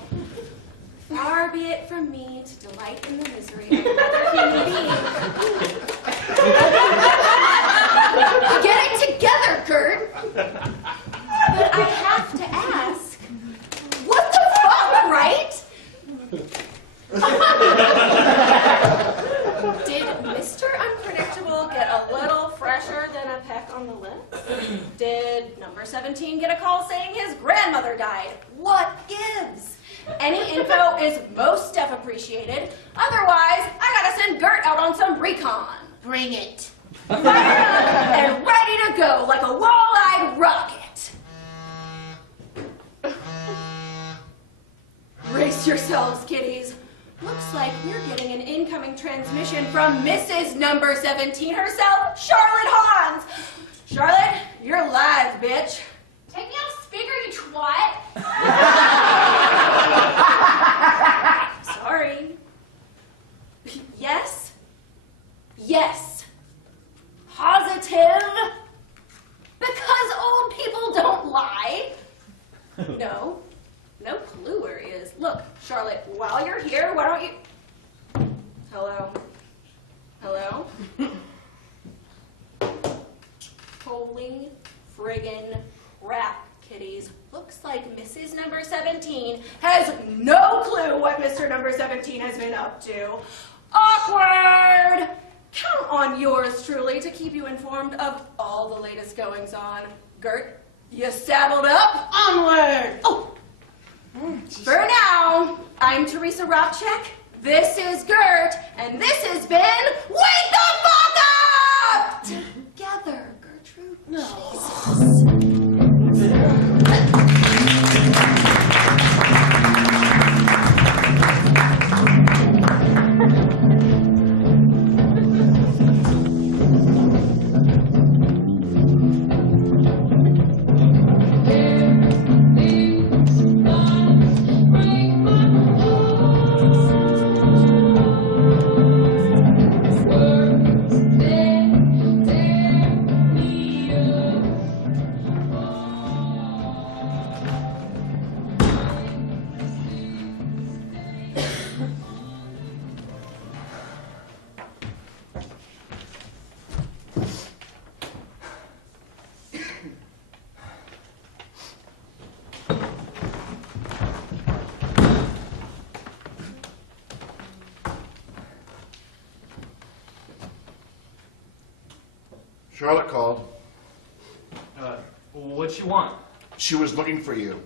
far be it from me to delight in the misery of another human being. Get it together, Gert. But I have to ask, what the fuck, right? Did on the list? Did number 17 get a call saying his grandmother died? What gives? Any info is most def appreciated. Otherwise, I gotta send Bert out on some recon. Bring it. Fired up and ready to go like a wall-eyed rocket. Brace yourselves, kiddies. Looks like we're getting an incoming transmission from Mrs. Number 17 herself, Charlotte Hans. Charlotte, you're live, bitch. Take me off speaker, you twat. Sorry. Yes? Yes. Positive? Because old people don't lie. No. No clue where he is. Look, Charlotte, while you're here, why don't you... Hello? Hello? Holy friggin' crap, kiddies. Looks like Mrs. Number 17 has no clue what Mr. Number 17 has been up to. Awkward! Count on yours truly to keep you informed of all the latest goings-on. Gert, you saddled up? Onward! Oh! For now, I'm Teresa Ropchek, this is Gert, and this has been Wake the Fuck Up! Together, Gertrude. No. Charlotte called. What'd she want? She was looking for you.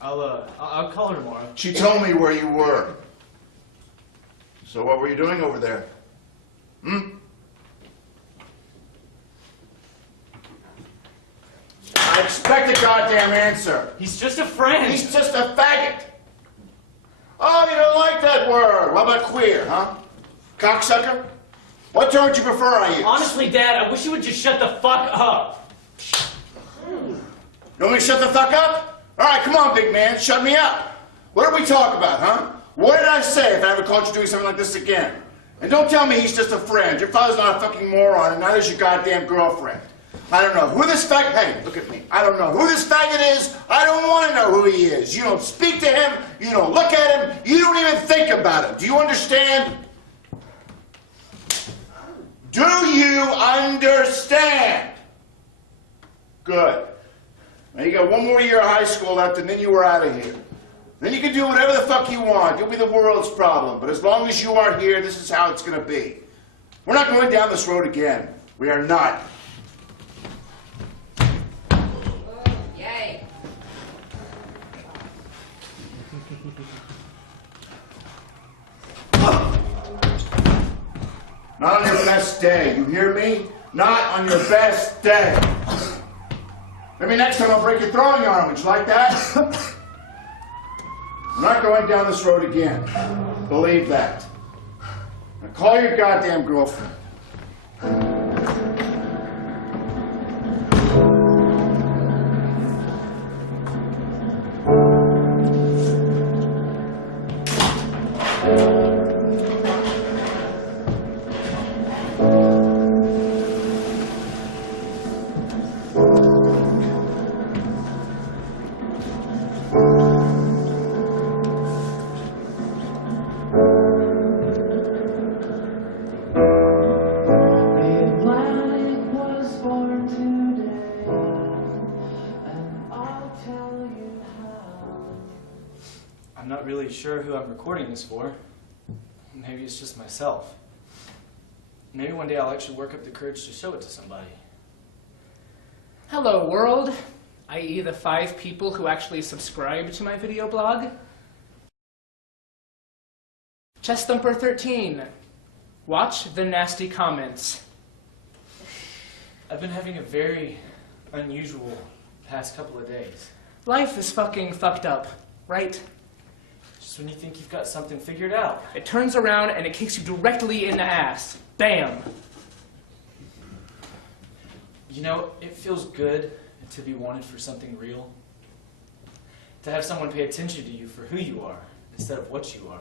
I'll call her tomorrow. She told me where you were. So what were you doing over there? I expect a goddamn answer. He's just a friend. He's just a faggot. Oh, you don't like that word. What about queer, huh? Cocksucker? What term would you prefer I use? Honestly, Dad, I wish you would just shut the fuck up. You want me to shut the fuck up? All right, come on, big man, shut me up. What did we talk about, huh? What did I say if I ever caught you doing something like this again? And don't tell me he's just a friend. Your father's not a fucking moron, and neither's your goddamn girlfriend. I don't know who this faggot... Hey, look at me. I don't know who this faggot is. I don't want to know who he is. You don't speak to him. You don't look at him. You don't even think about him. Do you understand? Do you understand? Good. Now you got one more year of high school left, and then you are out of here. Then you can do whatever the fuck you want. You'll be the world's problem. But as long as you are here, this is how it's going to be. We're not going down this road again. We are not. Yay. Not on your best day. You hear me? Not on your best day. Maybe next time I'll break your throwing arm. Would you like that? I'm not going down this road again. Believe that. Now call your goddamn girlfriend. I'm not really sure who I'm recording this for. Maybe it's just myself. Maybe one day I'll actually work up the courage to show it to somebody. Hello, world, i.e. the 5 people who actually subscribe to my video blog. Chest Thumper 13. Watch the nasty comments. I've been having a very unusual past couple of days. Life is fucking fucked up, right? Just when you think you've got something figured out. It turns around and it kicks you directly in the ass. Bam! You know, it feels good to be wanted for something real. To have someone pay attention to you for who you are instead of what you are.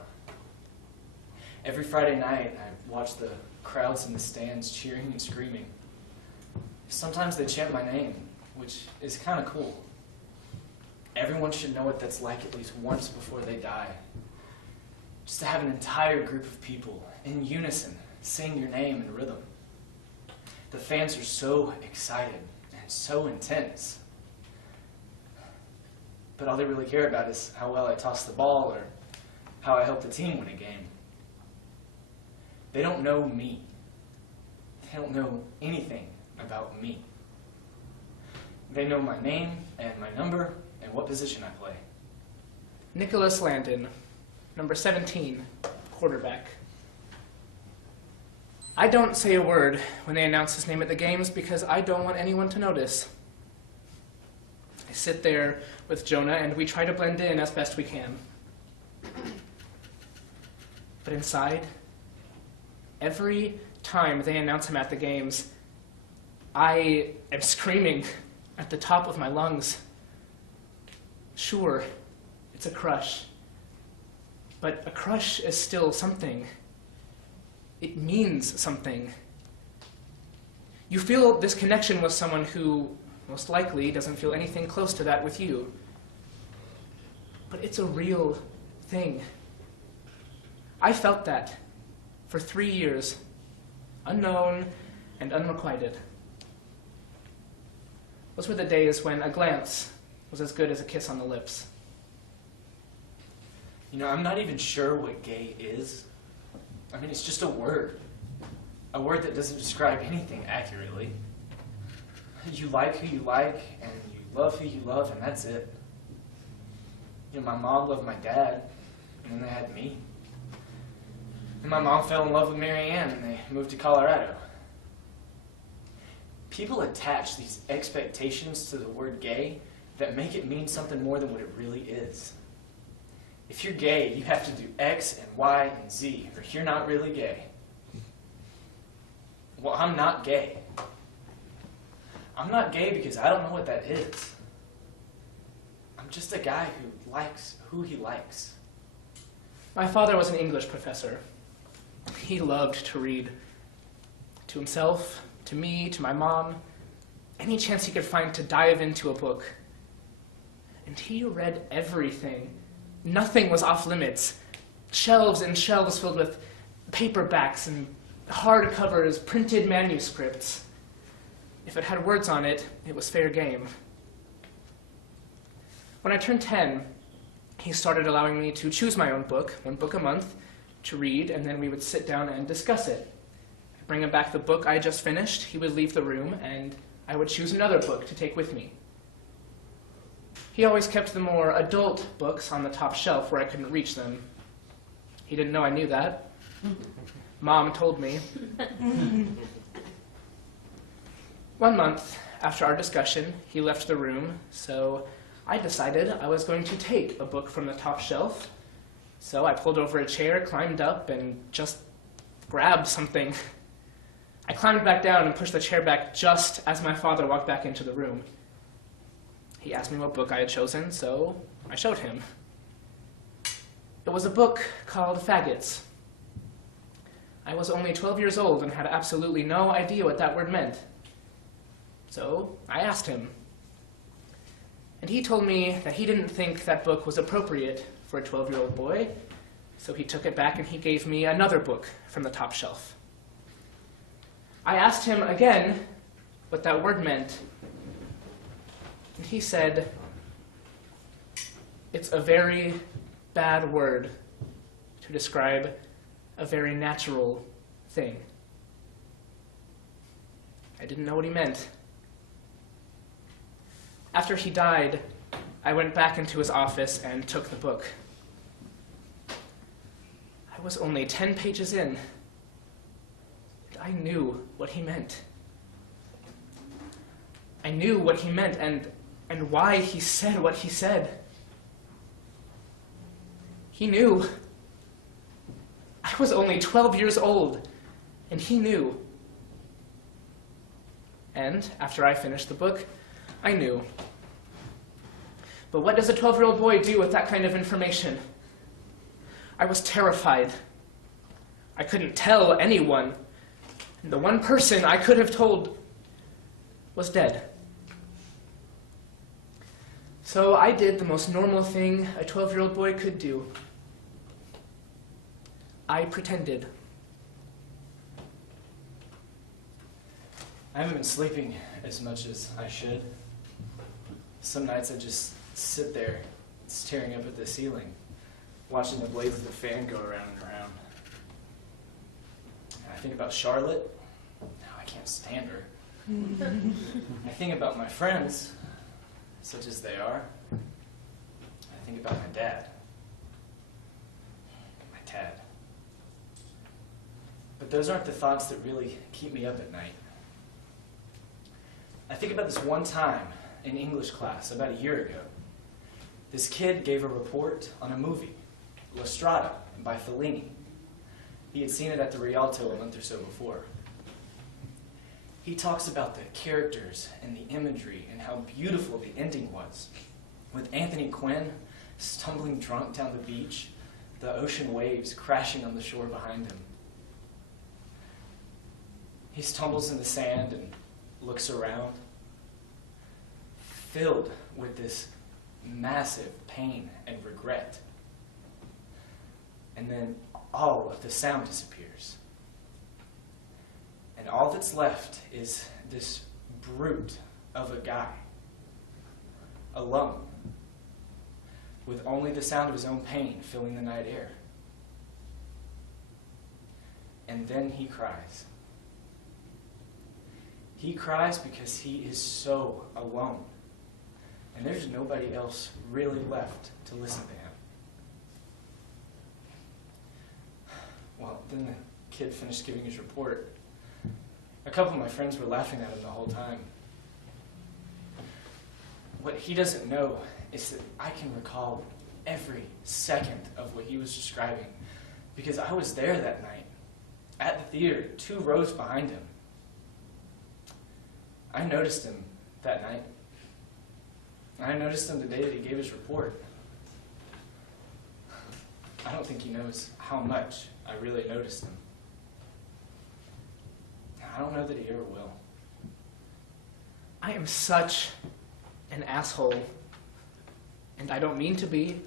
Every Friday night, I watch the crowds in the stands cheering and screaming. Sometimes they chant my name, which is kind of cool. Everyone should know what that's like at least once before they die. Just to have an entire group of people in unison sing your name in rhythm. The fans are so excited and so intense. But all they really care about is how well I toss the ball or how I help the team win a game. They don't know me. They don't know anything about me. They know my name and my number and what position I play. Nicholas Landon, number 17, quarterback. I don't say a word when they announce his name at the games because I don't want anyone to notice. I sit there with Jonah and we try to blend in as best we can. But inside, every time they announce him at the games, I am screaming at the top of my lungs. Sure, it's a crush. But a crush is still something. It means something. You feel this connection with someone who, most likely, doesn't feel anything close to that with you. But it's a real thing. I felt that for 3 years, unknown and unrequited. Those were the days when a glance was as good as a kiss on the lips. You know, I'm not even sure what gay is. I mean, it's just a word that doesn't describe anything accurately. You like who you like, and you love who you love, and that's it. You know, my mom loved my dad, and then they had me. And my mom fell in love with Mary Ann, and they moved to Colorado. People attach these expectations to the word gay that make it mean something more than what it really is. If you're gay, you have to do X and Y and Z, or you're not really gay. Well, I'm not gay. I'm not gay because I don't know what that is. I'm just a guy who likes who he likes. My father was an English professor. He loved to read. To himself, to me, to my mom, any chance he could find to dive into a book. And he read everything. Nothing was off limits. Shelves and shelves filled with paperbacks and hardcovers, printed manuscripts. If it had words on it, it was fair game. When I turned 10, he started allowing me to choose my own book, 1 book a month, to read, and then we would sit down and discuss it. I'd bring him back the book I just finished, he would leave the room, and I would choose another book to take with me. He always kept the more adult books on the top shelf where I couldn't reach them. He didn't know I knew that. Mom told me. 1 month after our discussion, he left the room, so I decided I was going to take a book from the top shelf. So I pulled over a chair, climbed up, and just grabbed something. I climbed back down and pushed the chair back just as my father walked back into the room. He asked me what book I had chosen, so I showed him. It was a book called Faggots. I was only 12 years old and had absolutely no idea what that word meant. So I asked him. And he told me that he didn't think that book was appropriate for a 12-year-old boy, so he took it back and he gave me another book from the top shelf. I asked him again what that word meant, and he said, "It's a very bad word to describe a very natural thing." I didn't know what he meant. After he died, I went back into his office and took the book. I was only 10 pages in, and I knew what he meant. I knew what he meant and why he said what he said. He knew. I was only 12 years old, and he knew. And after I finished the book, I knew. But what does a 12-year-old boy do with that kind of information? I was terrified. I couldn't tell anyone. And the one person I could have told was dead. So I did the most normal thing a 12-year-old boy could do. I pretended. I haven't been sleeping as much as I should. Some nights I just sit there, staring up at the ceiling, watching the blades of the fan go around and around. I think about Charlotte. Now I can't stand her. I think about my friends, such as they are. I think about my dad. My dad. But those aren't the thoughts that really keep me up at night. I think about this one time in English class about a year ago. This kid gave a report on a movie, La Strada, by Fellini. He had seen it at the Rialto a month or so before. He talks about the characters and the imagery and how beautiful the ending was, with Anthony Quinn stumbling drunk down the beach, the ocean waves crashing on the shore behind him. He stumbles in the sand and looks around, filled with this massive pain and regret. And then all of the sound disappears. And all that's left is this brute of a guy, alone, with only the sound of his own pain filling the night air. And then he cries. He cries because he is so alone. And there's nobody else really left to listen to him. Well, then the kid finished giving his report. A couple of my friends were laughing at him the whole time. What he doesn't know is that I can recall every second of what he was describing because I was there that night, at the theater, 2 rows behind him. I noticed him that night. I noticed him the day that he gave his report. I don't think he knows how much I really noticed him. I don't know that he ever will. I am such an asshole, and I don't mean to be.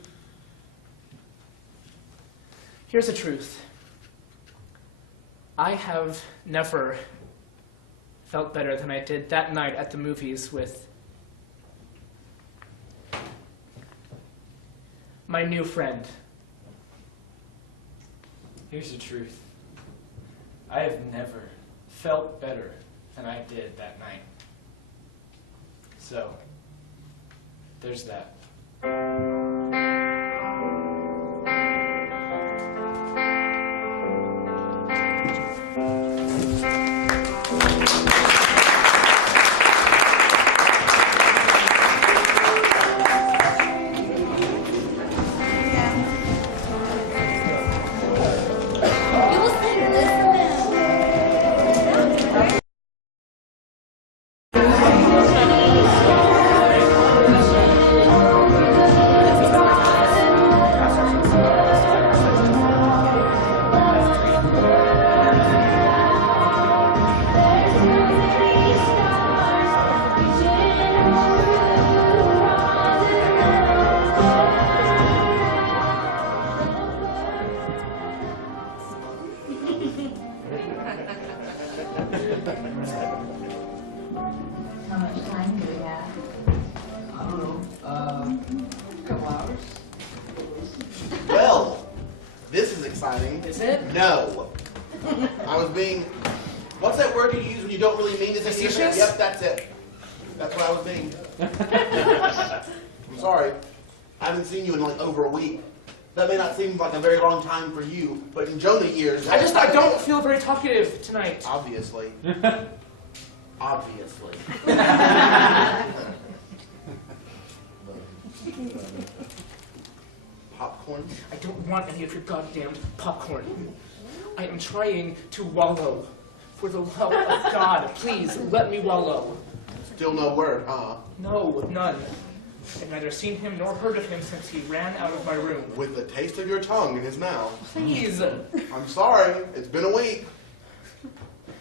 Here's the truth. I have never felt better than I did that night at the movies with my new friend. Here's the truth. I have never felt better than I did that night. So, there's that. How much time do we have? I don't know. A couple hours. Well, this is exciting. Is it? No. I was being. What's that word you use when you don't really mean it? Facetious? Yep, that's it. That's what I was me. I'm sorry. I haven't seen you in like over a week. That may not seem like a very long time for you, but in Jonah years... I don't feel very talkative tonight. Obviously. Obviously. Popcorn? I don't want any of your goddamn popcorn. I am trying to wallow. For the love of God, please let me wallow. Still no word, huh? No, none. I've neither seen him nor heard of him since he ran out of my room. With the taste of your tongue in his mouth. Please. I'm sorry. It's been a week.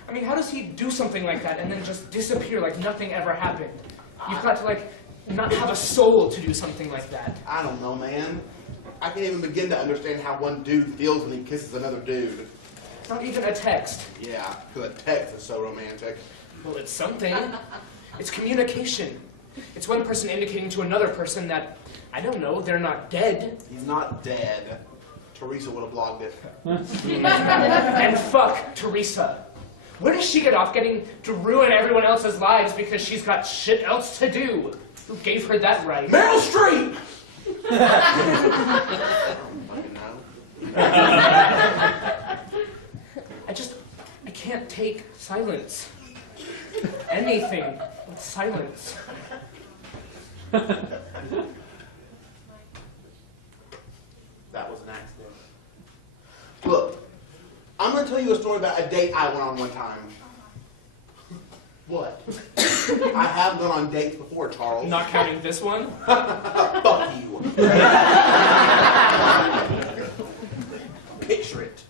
I mean, how does he do something like that and then just disappear like nothing ever happened? You've got to, like, not have a soul to do something like that. I don't know, man. I can't even begin to understand how one dude feels when he kisses another dude. It's not even a text. Yeah, because a text is so romantic. Well, it's something. It's communication. It's one person indicating to another person that, I don't know, they're not dead. He's not dead. Teresa would have blogged it. And fuck Teresa. Where does she get off getting to ruin everyone else's lives because she's got shit else to do? Who gave her that right? Meryl Streep! I can't take silence. Anything but silence. That was an accident. Look, I'm going to tell you a story about a date I went on one time. What? I have gone on dates before, Charles. Not counting this one? Fuck you. Picture it.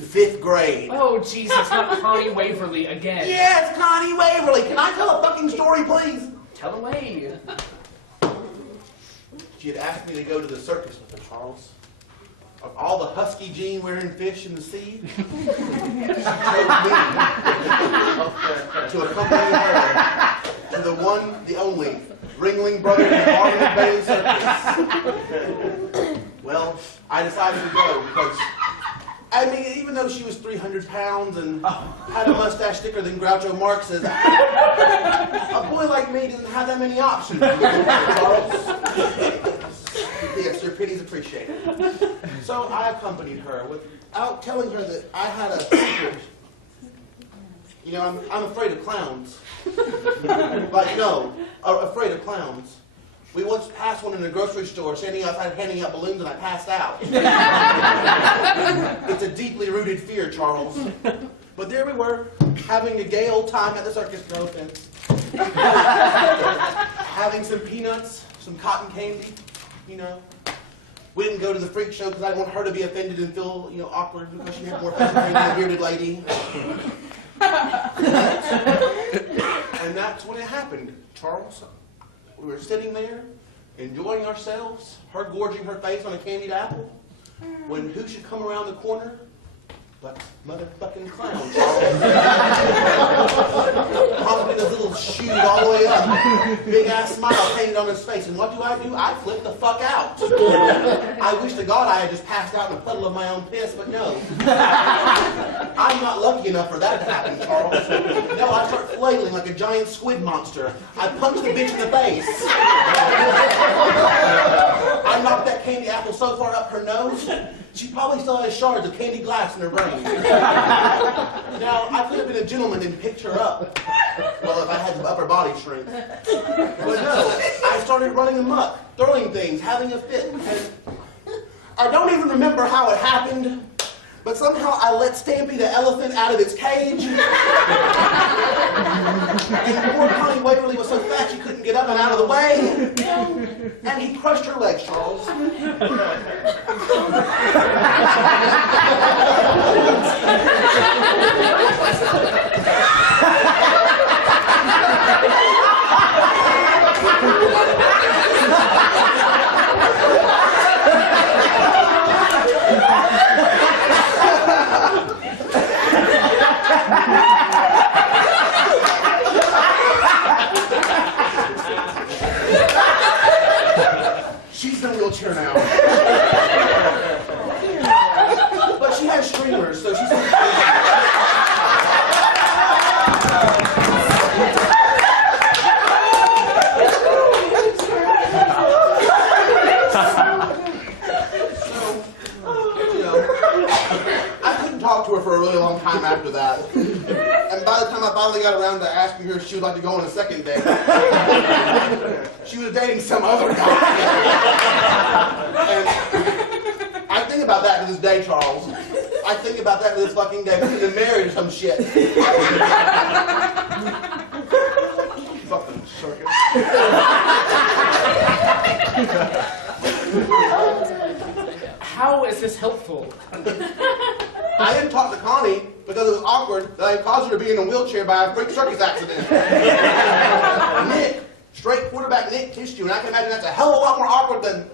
5th grade. Oh, Jesus, not Connie Waverly again. Yes, Connie Waverly. Can I tell a fucking story, please? Tell away. She had asked me to go to the circus with her, Charles. Of all the husky Jean wearing fish in the sea, she chose me to accompany her to the one, the only, Ringling Brothers Barnum Bay Circus. Well, I decided to go because, I mean, even though she was 300 pounds and had a mustache thicker than Groucho Marx's, a boy like me doesn't have that many options. Charles. Yes, your pity's appreciated. So I accompanied her without telling her that I had a secret. You know, I'm afraid of clowns. Like, no, afraid of clowns. We once passed one in a grocery store standing outside handing out balloons and I passed out. It's a deeply rooted fear, Charles. But there we were, having a gay old time at the circus, no offense. Having some peanuts, some cotton candy, you know. We didn't go to the freak show because I didn't want her to be offended and feel, you know, awkward because she had more fashion than the bearded lady. And that's when it happened, Charles. We were sitting there, enjoying ourselves, her gorging her face on a candied apple, when who should come around the corner but motherfucking clown, Charles. Pumping his little shoe all the way up, big ass smile painted on his face, and what do? I flip the fuck out. I wish to God I had just passed out in a puddle of my own piss, but no. I'm not lucky enough for that to happen, Charles. No, I start flailing like a giant squid monster. I punch the bitch in the face. I knocked that candy apple so far up her nose, she probably still has shards of candy glass in her brain. Now, I could have been a gentleman and picked her up. Well, if I had the upper body strength. But no, I started running amok, throwing things, having a fit. And I don't even remember how it happened, but somehow I let Stampy the elephant out of its cage. And poor Connie Waverly was so fat she couldn't get up and out of the way. And he crushed her legs, Charles. She's in a wheelchair now. finally got around to asking her if she would like to go on a second date. She was dating some other guy. And I think about that to this day, Charles. I think about that to this fucking day. We've been married or some shit. Fucking circus. How is this helpful? I didn't talk to Connie because it was awkward that I caused her to be in a wheelchair by a freak circus accident. Nick, straight quarterback Nick kissed you, and I can imagine that's a hell of a lot more awkward than...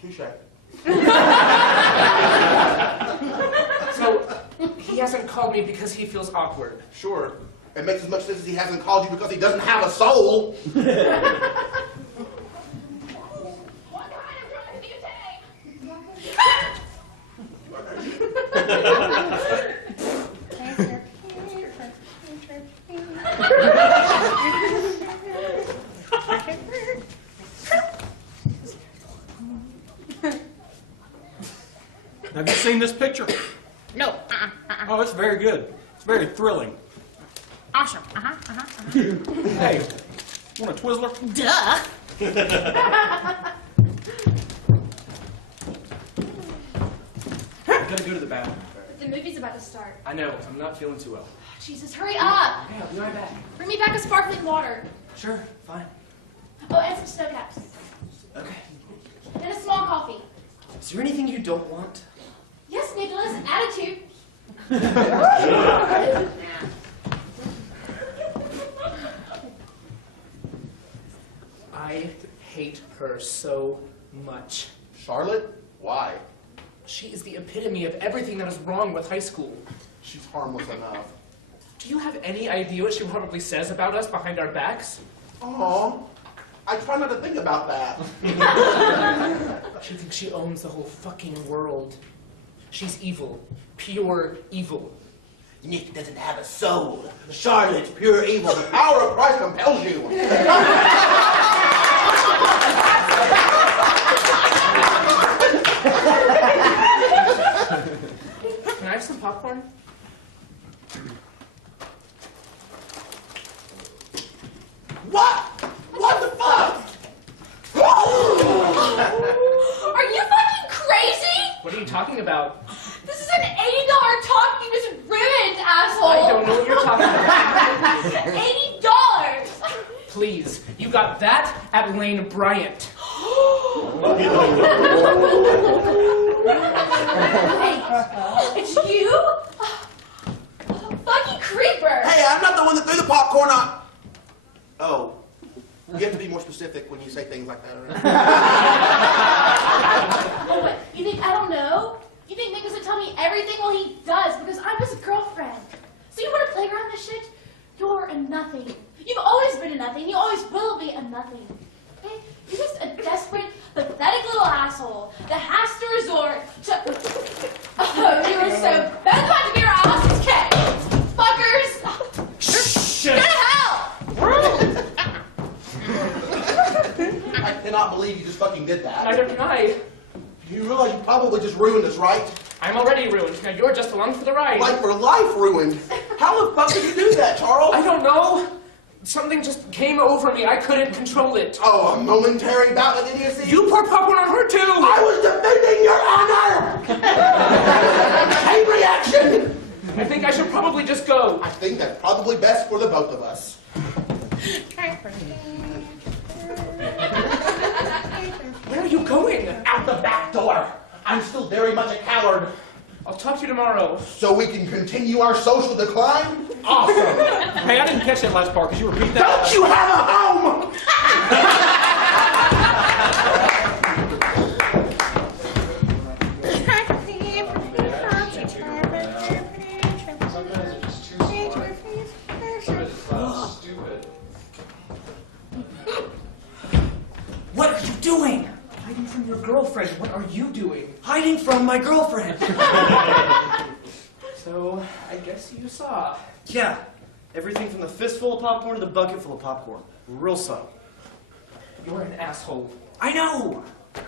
Touche. So, he hasn't called me because he feels awkward. Sure. It makes as much sense as he hasn't called you because he doesn't have a soul. Have you seen this picture? No. Oh, it's very good. It's very thrilling. Awesome. Hey, want a Twizzler? Duh. I gotta go to the bathroom. The movie's about to start. I know, I'm not feeling too well. Jesus, hurry up! Okay, I'll be right back. Bring me back a sparkling water. Sure, fine. Oh, and some snow caps. Okay. And a small coffee. Is there anything you don't want? Yes, Nicholas, attitude. I hate her so much. Charlotte? Why? She is the epitome of everything that is wrong with high school. She's harmless enough. Do you have any idea what she probably says about us behind our backs? Aw, I try not to think about that. She thinks she owns the whole fucking world. She's evil. Pure evil. Nick doesn't have a soul. Charlotte's pure evil. The power of Christ compels you. Can I have some popcorn? What? What the fuck? Are you fucking crazy? What are you talking about? This is an $80 talk you just ruined, asshole! I don't know what you're talking about. $80! Please, you got that at Lane Bryant. Wait, it's you? Fucking creeper! Hey, I'm not the one that threw the popcorn on. Oh. You have to be more specific when you say things like that. Oh, what? You think I don't know? You think Nick doesn't tell me everything? Well, he does, because I'm his girlfriend. So you want to play around this shit? You're a nothing. You've always been a nothing. You always will be a nothing. Okay? You're just a desperate, pathetic little asshole that has to resort to... Oh, you are so bad about to be your ass's cat. Fuckers! Go to hell! I cannot believe you just fucking did that. Neither can I. You realize you probably just ruined us, right? I'm already ruined. Now you're just along for the ride. Like for life ruined. How the fuck did you do that, Charles? I don't know. Something just came over me. I couldn't control it. Oh, a momentary bout of idiocy? You poured popcorn on her too. I was defending your honor! Chain reaction! I think I should probably just go. I think that's probably best for the both of us. Where are you going? Out the back door. I'm still very much a coward. I'll talk to you tomorrow. So we can continue our social decline? Awesome. Hey, I didn't catch that last part. Could you repeat that? Don't you have a home? What are you doing? Hiding from your girlfriend. What are you doing? Hiding from my girlfriend. So, I guess you saw. Yeah. Everything from the fistful of popcorn to the bucket full of popcorn. Real subtle. You're an asshole. I know.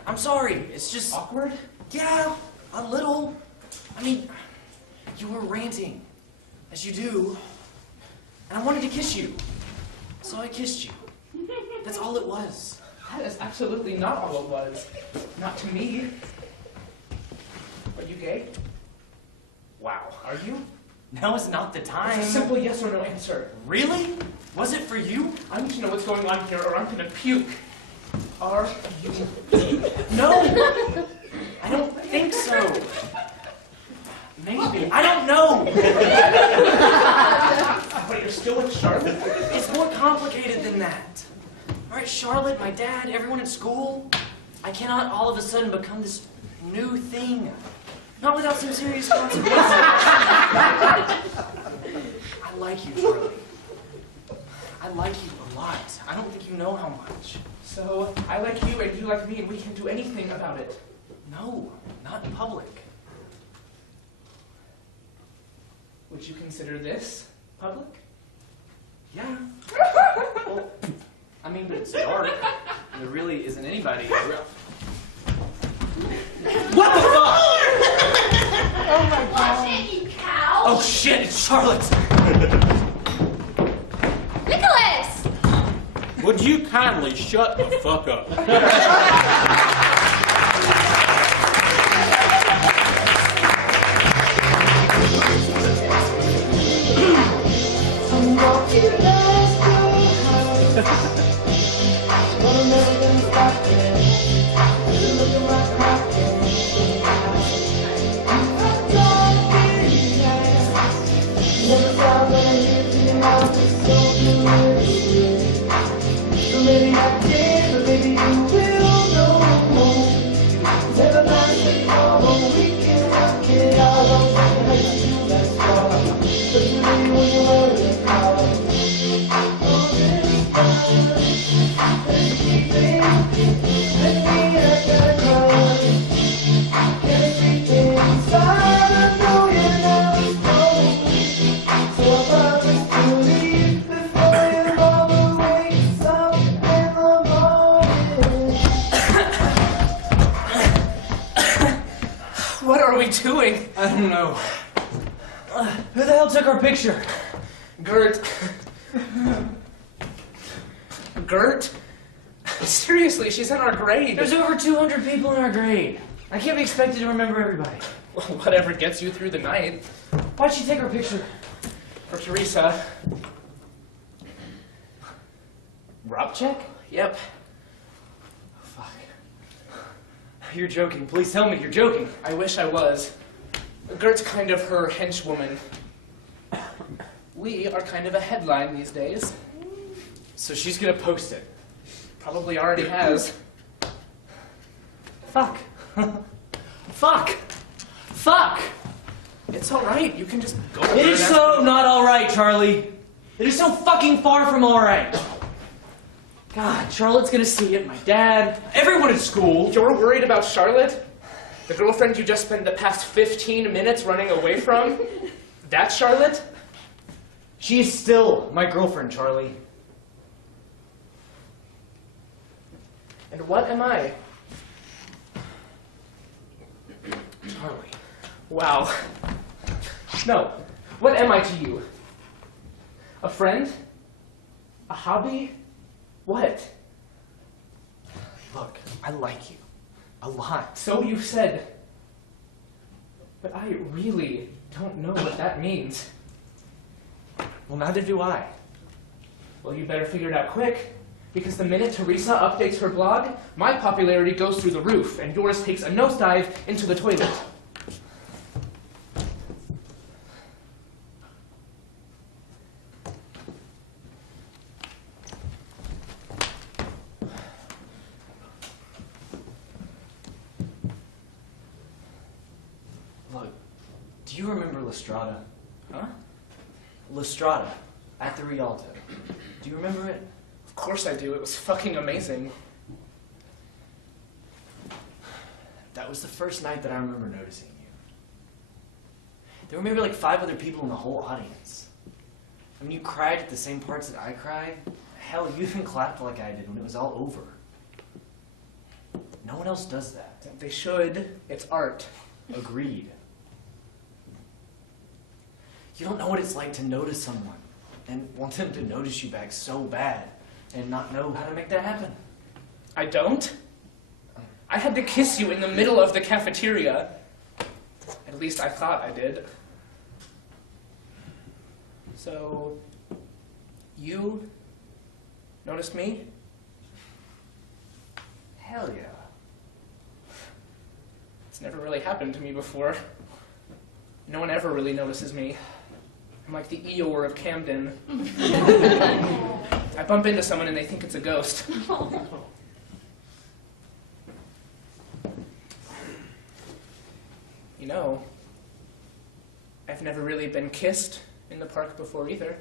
I'm sorry. It's just... Awkward? Yeah, a little. I mean, you were ranting. As you do. And I wanted to kiss you. So I kissed you. That's all it was. That is absolutely not all it was. Not to me. Are you gay? Wow. Are you? Now is not the time. It's a simple yes or no answer. Really? Was it for you? I need to know what's going on here or I'm gonna puke. Are you? No! I don't think so. Maybe. I don't know! But you're still with Charlotte? It's more complicated than that. Alright, Charlotte, my dad, everyone at school. I cannot all of a sudden become this new thing. Not without some serious consequences. I like you, Charlie. I like you a lot. I don't think you know how much. So, I like you and you like me and we can't do anything about it. No, not in public. Would you consider this public? Yeah. Well, I mean, but it's dark. And there really isn't anybody around. What the fuck? Oh my god. Watch it, you cow! Oh shit, it's Charlotte! Nicholas! Would you kindly shut the fuck up? What are we doing? I don't know. Who the hell took our picture? Gert. Gert? Seriously, she's in our grade. There's over 200 people in our grade. I can't be expected to remember everybody. Well, whatever gets you through the night. Why'd she take our picture? For Teresa. Rob check? Yep. Fuck. You're joking. Please tell me you're joking. I wish I was. Gert's kind of her henchwoman. We are kind of a headline these days. So she's gonna post it. Probably already has. Fuck. Fuck. Fuck. It's alright, you can just go over It is and so not alright, Charlie. It is so fucking far from alright. God, Charlotte's gonna see it, my dad, everyone at school. You're worried about Charlotte? The girlfriend you just spent the past 15 minutes running away from? That's Charlotte? She is still my girlfriend, Charlie. And what am I? Charlie. Wow. No. What am I to you? A friend? A hobby? What? Look, I like you. A lot. So you've said. But I really don't know what that means. Well, neither do I. Well, you better figure it out quick. Because the minute Teresa updates her blog, my popularity goes through the roof, and yours takes a nosedive into the toilet. Look, do you remember Lestrada? Huh? Lestrada, at the Rialto. Do you remember it? Of course I do. It was fucking amazing. That was the first night that I remember noticing you. There were maybe like 5 other people in the whole audience. I mean, you cried at the same parts that I cried. Hell, you even clapped like I did when it was all over. No one else does that. They should. It's art. Agreed. You don't know what it's like to notice someone and want them to notice you back so bad and not know how to make that happen. I don't? I had to kiss you in the middle of the cafeteria. At least I thought I did. So, you noticed me? Hell yeah. It's never really happened to me before. No one ever really notices me. I'm like the Eeyore of Camden. I bump into someone and they think it's a ghost. You know, I've never really been kissed in the park before either.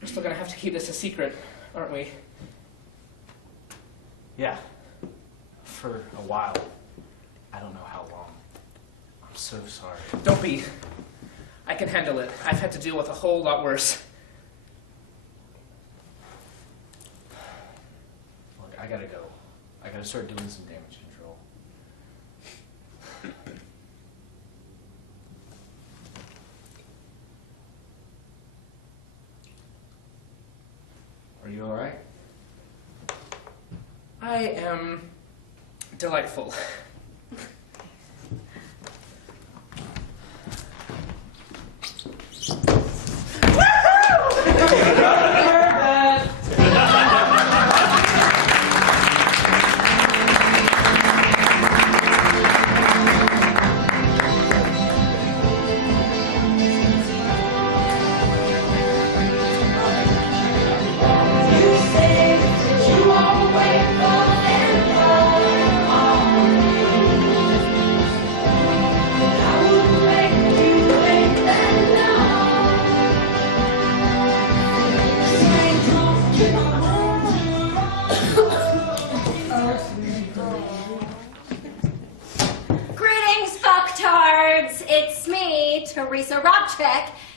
We're still gonna have to keep this a secret, aren't we? Yeah. For a while. I don't know how long. I'm so sorry. Don't be. I can handle it. I've had to deal with a whole lot worse. Look, I gotta go. I gotta start doing some damage control. Are you alright? I am delightful.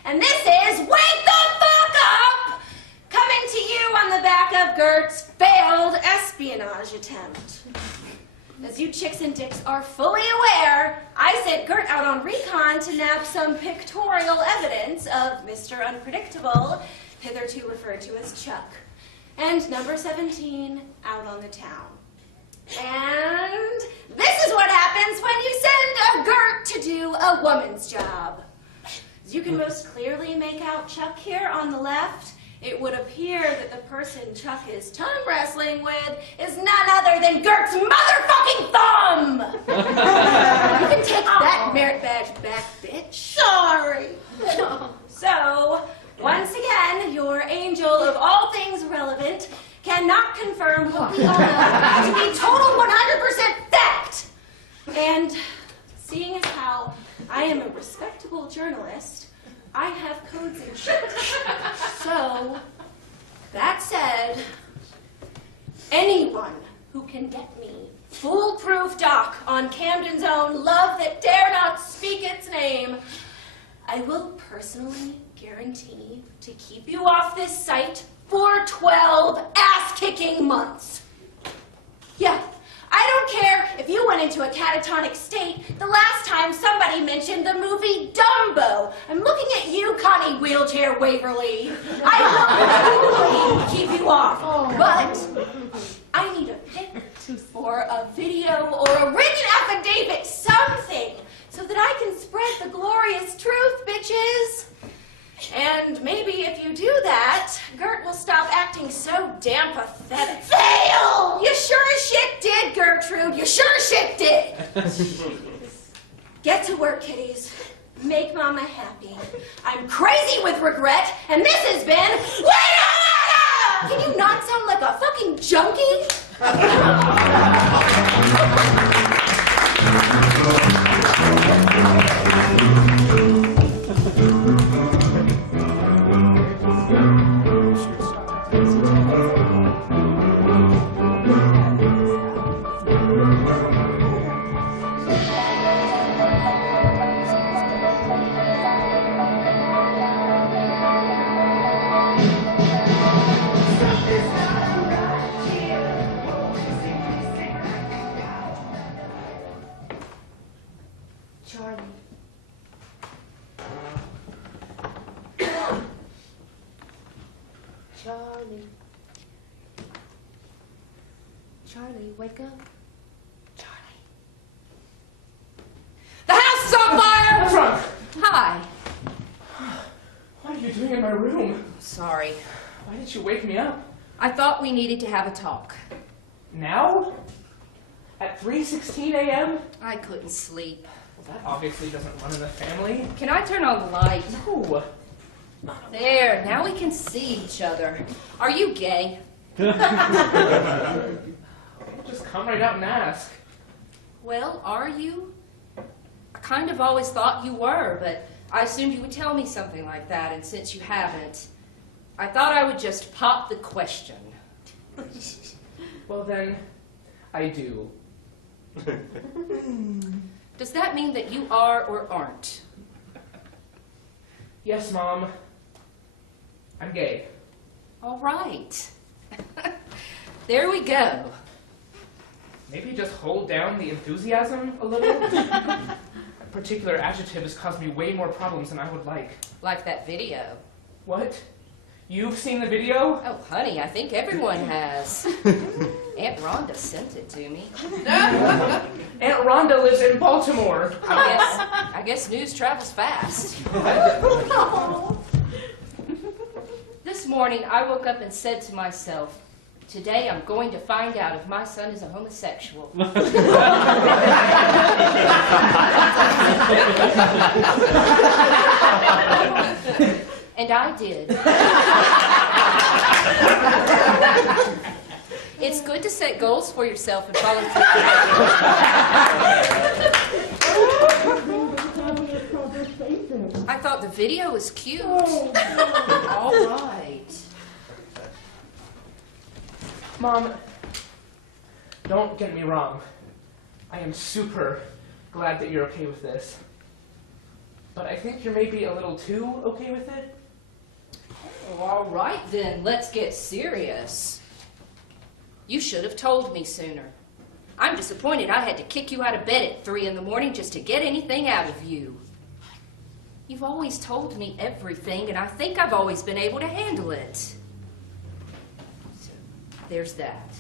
And this is Wake the Fuck Up! Coming to you on the back of Gert's failed espionage attempt. As you chicks and dicks are fully aware, I sent Gert out on recon to nab some pictorial evidence of Mr. Unpredictable, hitherto referred to as Chuck, and number 17 out on the town. And this is what happens when you send a Gert to do a woman's job. As you can most clearly make out Chuck here on the left, it would appear that the person Chuck is tongue wrestling with is none other than Gert's motherfucking thumb! You can take that merit badge back, bitch. Sorry. So, once again, your angel of all things relevant cannot confirm what we all know to be total 100% fact. And seeing as how I am a respectable journalist, I have codes and shit. So, that said, anyone who can get me foolproof doc on Camden's own love that dare not speak its name, I will personally guarantee to keep you off this site for 12 ass-kicking months. Yeah. I don't care if you went into a catatonic state the last time somebody mentioned the movie Dumbo. I'm looking at you, Connie Wheelchair Waverly. I will keep you off, but I need a pic or a video or a written affidavit, something, so that I can spread the glorious truth, bitches. And maybe if you do that, Gert will stop acting so damn pathetic. Fail! You sure as shit did, Gertrude. You sure as shit did. Get to work, kiddies. Make Mama happy. I'm crazy with regret, and this has been Wait! Can you not sound like a fucking junkie? Charlie. Charlie. Charlie, wake up. Charlie. The house is on fire! What's wrong? Hi. What are you doing in my room? Sorry. Why did you wake me up? I thought we needed to have a talk. Now? At 3:16 a.m.? I couldn't sleep. Well, that obviously doesn't run in the family. Can I turn on the light? No. There, now we can see each other. Are you gay? Just come right out and ask. Well, are you? I kind of always thought you were, but I assumed you would tell me something like that, and since you haven't, I thought I would just pop the question. Well then, I do. Does that mean that you are or aren't? Yes, Mom. I'm gay. All right. There we go. Maybe just hold down the enthusiasm a little? A particular adjective has caused me way more problems than I would like. Like that video. What? You've seen the video? Oh, honey, I think everyone has. Aunt Rhonda sent it to me. Aunt Rhonda lives in Baltimore. I guess news travels fast. This morning, I woke up and said to myself, today I'm going to find out if my son is a homosexual. And I did. It's good to set goals for yourself and follow through. I thought the video was cute. All right. Mom, don't get me wrong. I am super glad that you're okay with this. But I think you're maybe a little too okay with it. All right, then, let's get serious. You should have told me sooner. I'm disappointed I had to kick you out of bed at 3 in the morning just to get anything out of you. You've always told me everything, and I think I've always been able to handle it. So, there's that.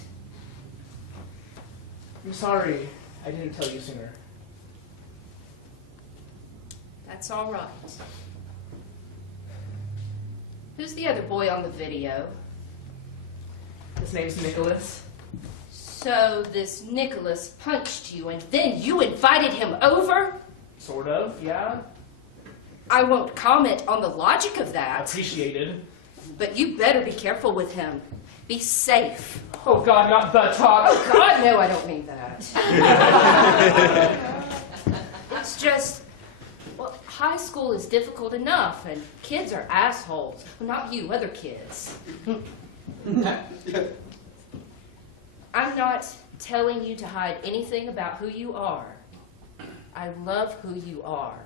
I'm sorry I didn't tell you sooner. That's all right. Who's the other boy on the video? His name's Nicholas. So this Nicholas punched you, and then you invited him over? Sort of, yeah. I won't comment on the logic of that. Appreciated. But you better be careful with him. Be safe. Oh God, not the Todd. Oh God, no, I don't mean that. It's just, well, high school is difficult enough, and kids are assholes. Well, not you, other kids. I'm not telling you to hide anything about who you are. I love who you are.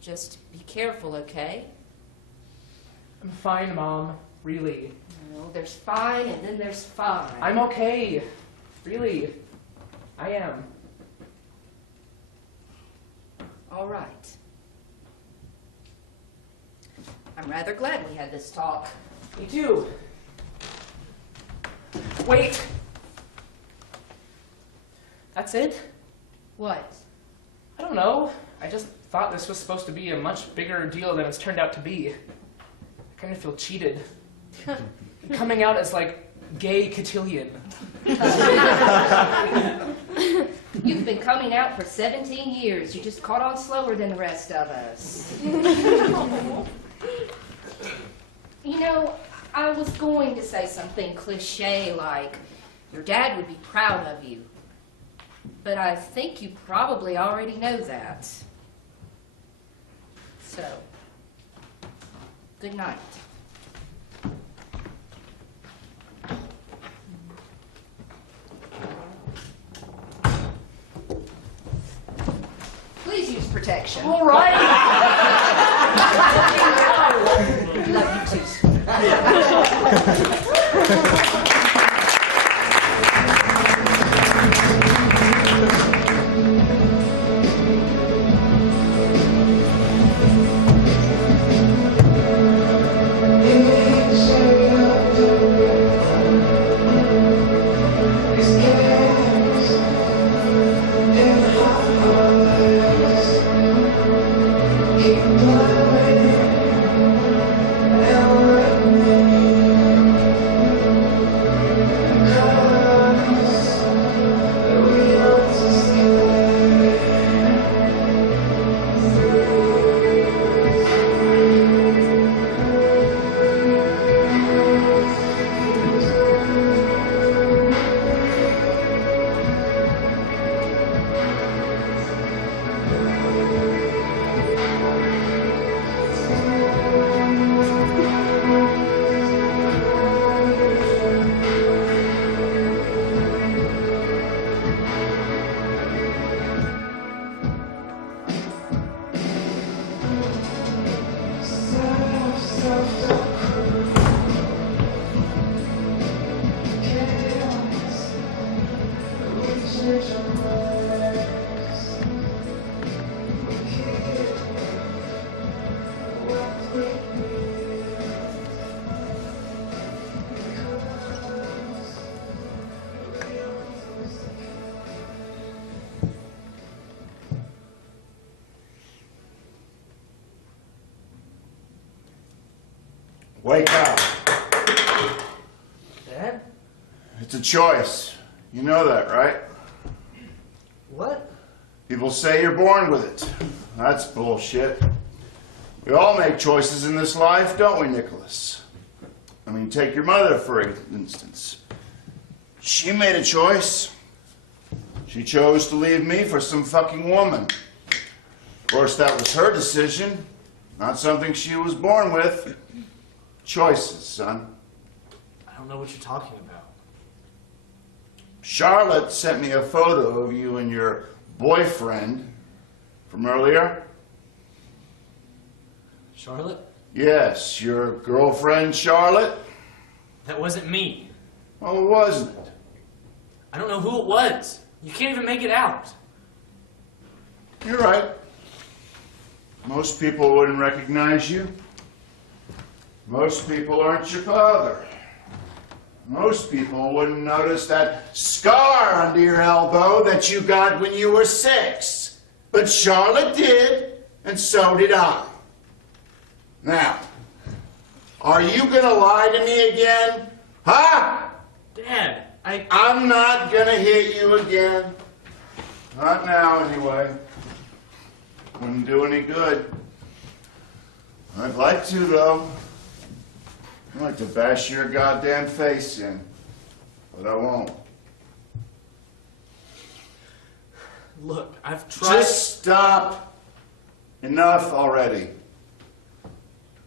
Just be careful, okay? I'm fine, Mom. Really. No, there's fine and then there's fine. I'm okay. Really. I am. All right. I'm rather glad we had this talk. Me too. Wait. That's it? What? I don't know. I just thought this was supposed to be a much bigger deal than it's turned out to be. I kind of feel cheated. Coming out as, like, gay cotillion. You've been coming out for 17 years. You just caught on slower than the rest of us. You know, I was going to say something cliche like, your dad would be proud of you. But I think you probably already know that. So, good night. Please use protection. All right. Love you too. Wake up. Dad? It's a choice. You know that, right? What? People say you're born with it. That's bullshit. We all make choices in this life, don't we, Nicholas? I mean, take your mother, for instance. She made a choice. She chose to leave me for some fucking woman. Of course, that was her decision, not something she was born with. Choices, son. I don't know what you're talking about. Charlotte sent me a photo of you and your boyfriend from earlier. Charlotte? Yes, your girlfriend, Charlotte. That wasn't me. Well, it wasn't. I don't know who it was. You can't even make it out. You're right. Most people wouldn't recognize you. Most people aren't your father. Most people wouldn't notice that scar under your elbow that you got when you were 6. But Charlotte did, and so did I. Now, are you gonna lie to me again? Huh? Dad, I'm not gonna hit you again. Not now, anyway. Wouldn't do any good. I'd like to, though. I'd like to bash your goddamn face in, but I won't. Look, I've tried... Just stop. Enough already.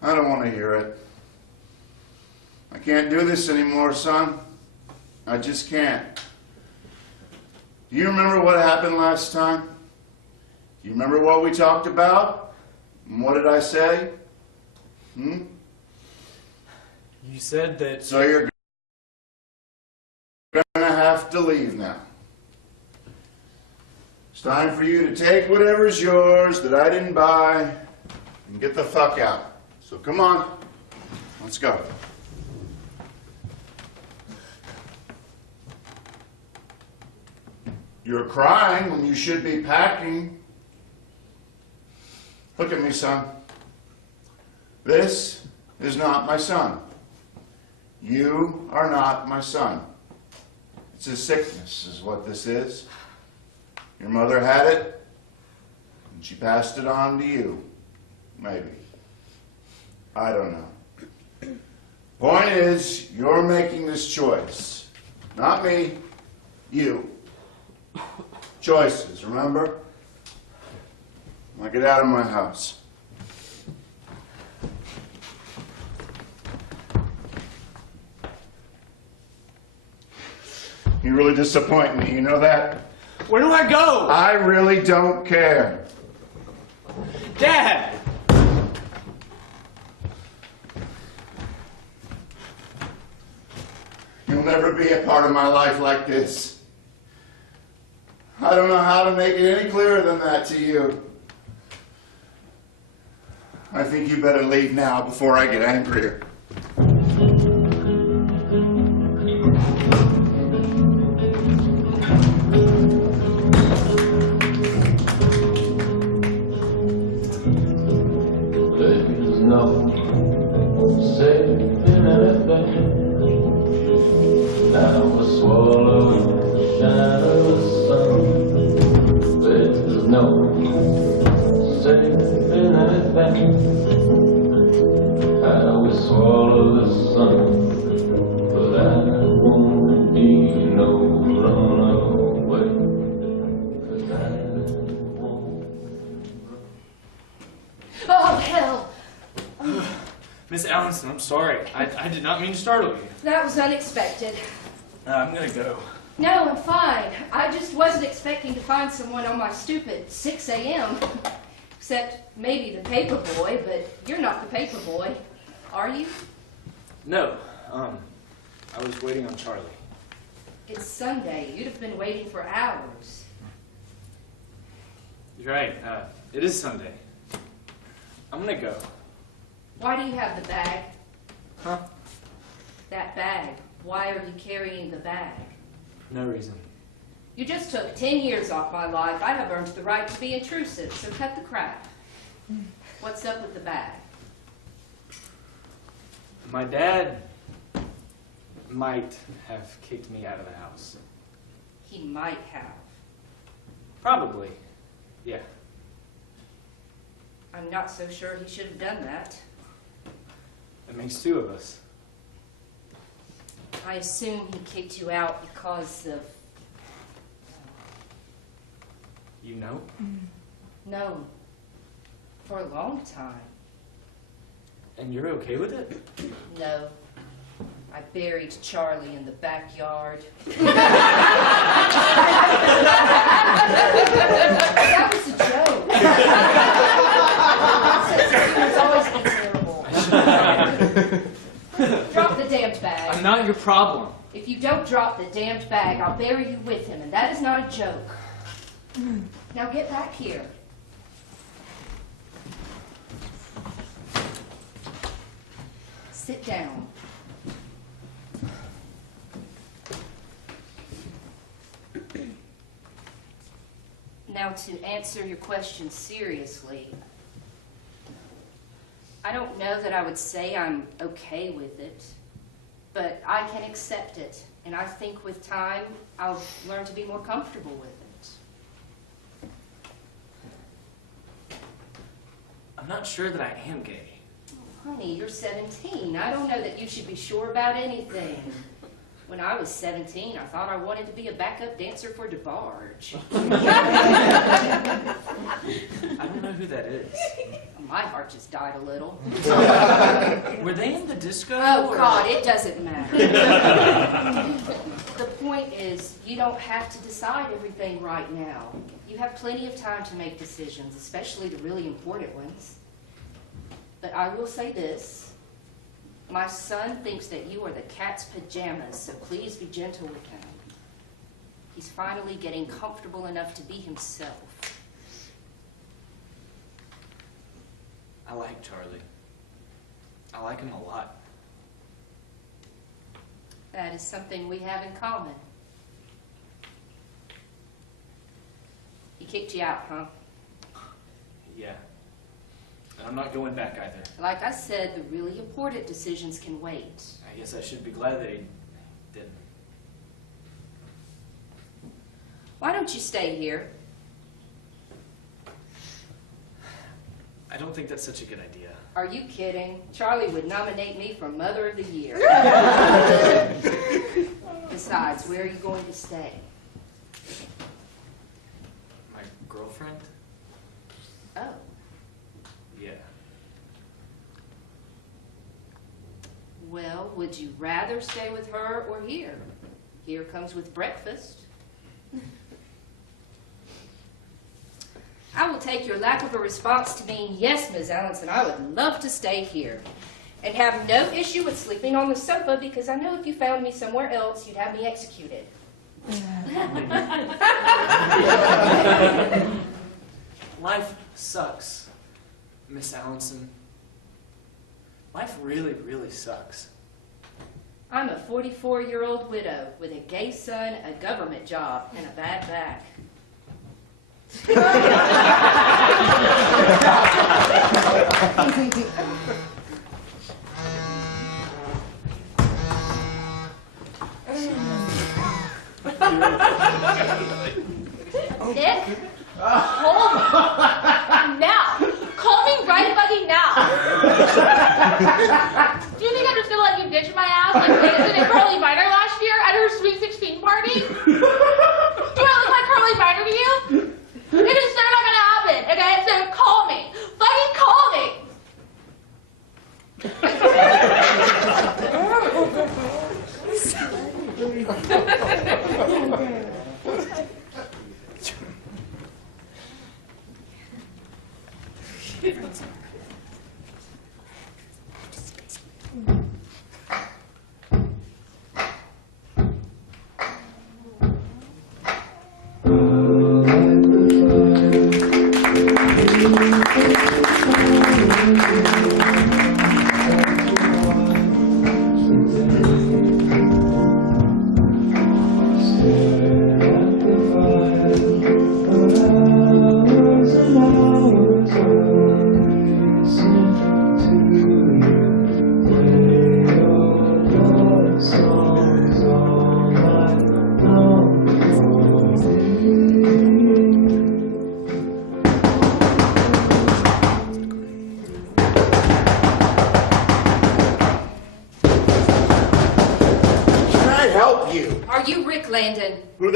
I don't want to hear it. I can't do this anymore, son. I just can't. Do you remember what happened last time? Do you remember what we talked about? And what did I say? You said that... So you're gonna have to leave now. It's time for you to take whatever's yours that I didn't buy and get the fuck out. So come on, let's go. You're crying when you should be packing. Look at me, son. This is not my son. You are not my son. It's a sickness, is what this is. Your mother had it, and she passed it on to you. Maybe. I don't know. Point is, you're making this choice. Not me, you. Choices, remember? Now get out of my house. You really disappoint me, you know that? Where do I go? I really don't care. Dad! You'll never be a part of my life like this. I don't know how to make it any clearer than that to you. I think you better leave now before I get angrier. There's no saving anything. Now we swallow the shine of the sun. There's no saving anything. How we swallow the sun. But I won't be no runaway. 'Cause I won't. Oh, hell! Miss Allinson, I'm sorry. I did not mean to startle you. That was unexpected. I'm gonna go. No, I'm fine. I just wasn't expecting to find someone on my stoop at 6 a.m. Except maybe the paper boy, but you're not the paper boy, are you? No, I was waiting on Charlie. It's Sunday. You'd have been waiting for hours. You're right, it is Sunday. I'm gonna go. Why do you have the bag? Huh? That bag. Why are you carrying the bag? No reason. You just took 10 years off my life. I have earned the right to be intrusive, so cut the crap. What's up with the bag? My dad might have kicked me out of the house. He might have. Probably, yeah. I'm not so sure he should have done that. That makes two of us. I assume he kicked you out because of... You know? No. For a long time. And you're okay with it? No. I buried Charlie in the backyard. That was a joke. It's always been terrible. Drop the damned bag. I'm not your problem. If you don't drop the damned bag, I'll bury you with him, and that is not a joke. Now get back here. Sit down. Now, to answer your question seriously, I don't know that I would say I'm okay with it, but I can accept it, and I think with time, I'll learn to be more comfortable with it. I'm not sure that I am gay. Honey, you're 17. I don't know that you should be sure about anything. When I was 17, I thought I wanted to be a backup dancer for DeBarge. I don't know who that is. My heart just died a little. Were they in the disco? Oh, or... God, it doesn't matter. The point is, you don't have to decide everything right now. You have plenty of time to make decisions, especially the really important ones. But I will say this. My son thinks that you are the cat's pajamas, so please be gentle with him. He's finally getting comfortable enough to be himself. I like Charlie. I like him a lot. That is something we have in common. He kicked you out, huh? Yeah. And I'm not going back either. Like I said, the really important decisions can wait. I guess I should be glad that he didn't. Why don't you stay here? I don't think that's such a good idea. Are you kidding? Charlie would nominate me for Mother of the Year. Besides, where are you going to stay? My girlfriend? Oh. Yeah. Well, would you rather stay with her or here? Here comes with breakfast. I will take your lack of a response to mean, yes, Ms. Allenson, I would love to stay here. And have no issue with sleeping on the sofa, because I know if you found me somewhere else, you'd have me executed. Life sucks, Miss Allenson. Life really, really sucks. I'm a 44-year-old widow with a gay son, a government job, and a bad back. Nick, hold me. Now. Call me right fucking now. Do you think I'm just gonna let you ditch my ass like Liz did at Curly Minor last year at her Sweet 16 party? Do I look like Curly Minor to you? It is not gonna happen, okay? So call me. Fucking call me.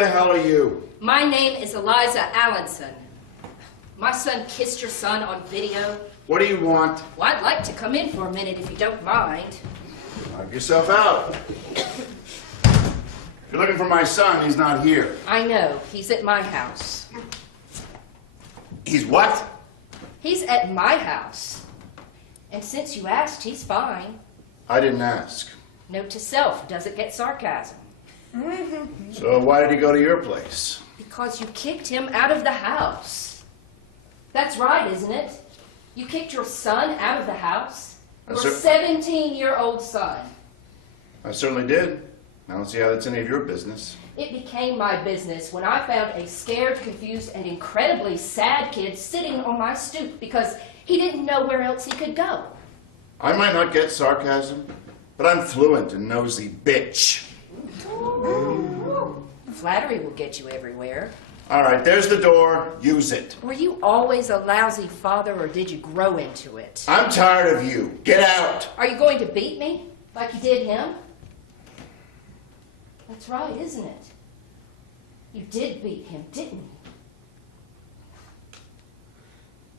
the hell are you? My name is Eliza Allenson. My son kissed your son on video. What do you want? Well, I'd like to come in for a minute if you don't mind. Knock yourself out. If you're looking for my son, he's not here. I know. He's at my house. He's what? He's at my house. And since you asked, he's fine. I didn't ask. Note to self, doesn't get sarcasm. So why did he go to your place? Because you kicked him out of the house. That's right, isn't it? You kicked your son out of the house? Your 17-year-old son. I certainly did. I don't see how that's any of your business. It became my business when I found a scared, confused, and incredibly sad kid sitting on my stoop because he didn't know where else he could go. I might not get sarcasm, but I'm fluent in nosy bitch. Flattery will get you everywhere. All right, there's the door. Use it. Were you always a lousy father, or did you grow into it? I'm tired of you. Get out. Are you going to beat me like you did him? That's right, isn't it? You did beat him, didn't you?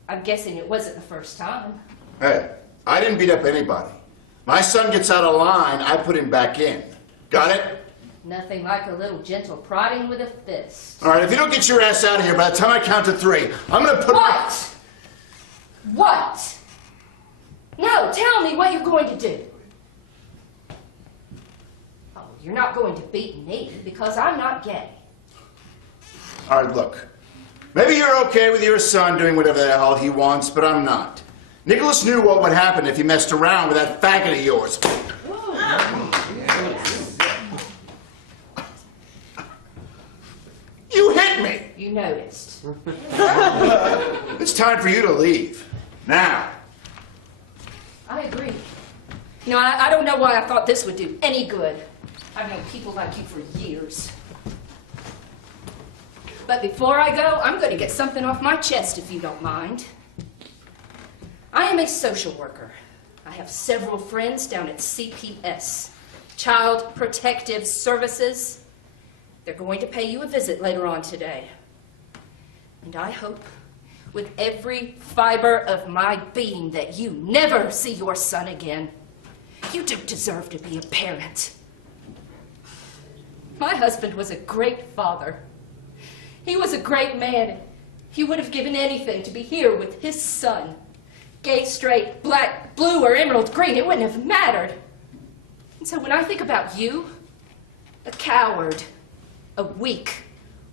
I'm guessing it wasn't the first time. Hey, I didn't beat up anybody. My son gets out of line, I put him back in. Got it? Nothing like a little gentle prodding with a fist. All right, if you don't get your ass out of here by the time I count to 3, I'm gonna put... What? What? No, tell me what you're going to do. Oh, you're not going to beat me because I'm not gay. All right, look. Maybe you're okay with your son doing whatever the hell he wants, but I'm not. Nicholas knew what would happen if he messed around with that faggot of yours. You hit me! You noticed. It's time for you to leave. Now. I agree. You know, I don't know why I thought this would do any good. I've known people like you for years. But before I go, I'm going to get something off my chest, if you don't mind. I am a social worker. I have several friends down at CPS, Child Protective Services. They're going to pay you a visit later on today. And I hope with every fiber of my being that you never see your son again. You don't deserve to be a parent. My husband was a great father. He was a great man. He would have given anything to be here with his son. Gay, straight, black, blue, or emerald green, it wouldn't have mattered. And so when I think about you, a coward, a weak,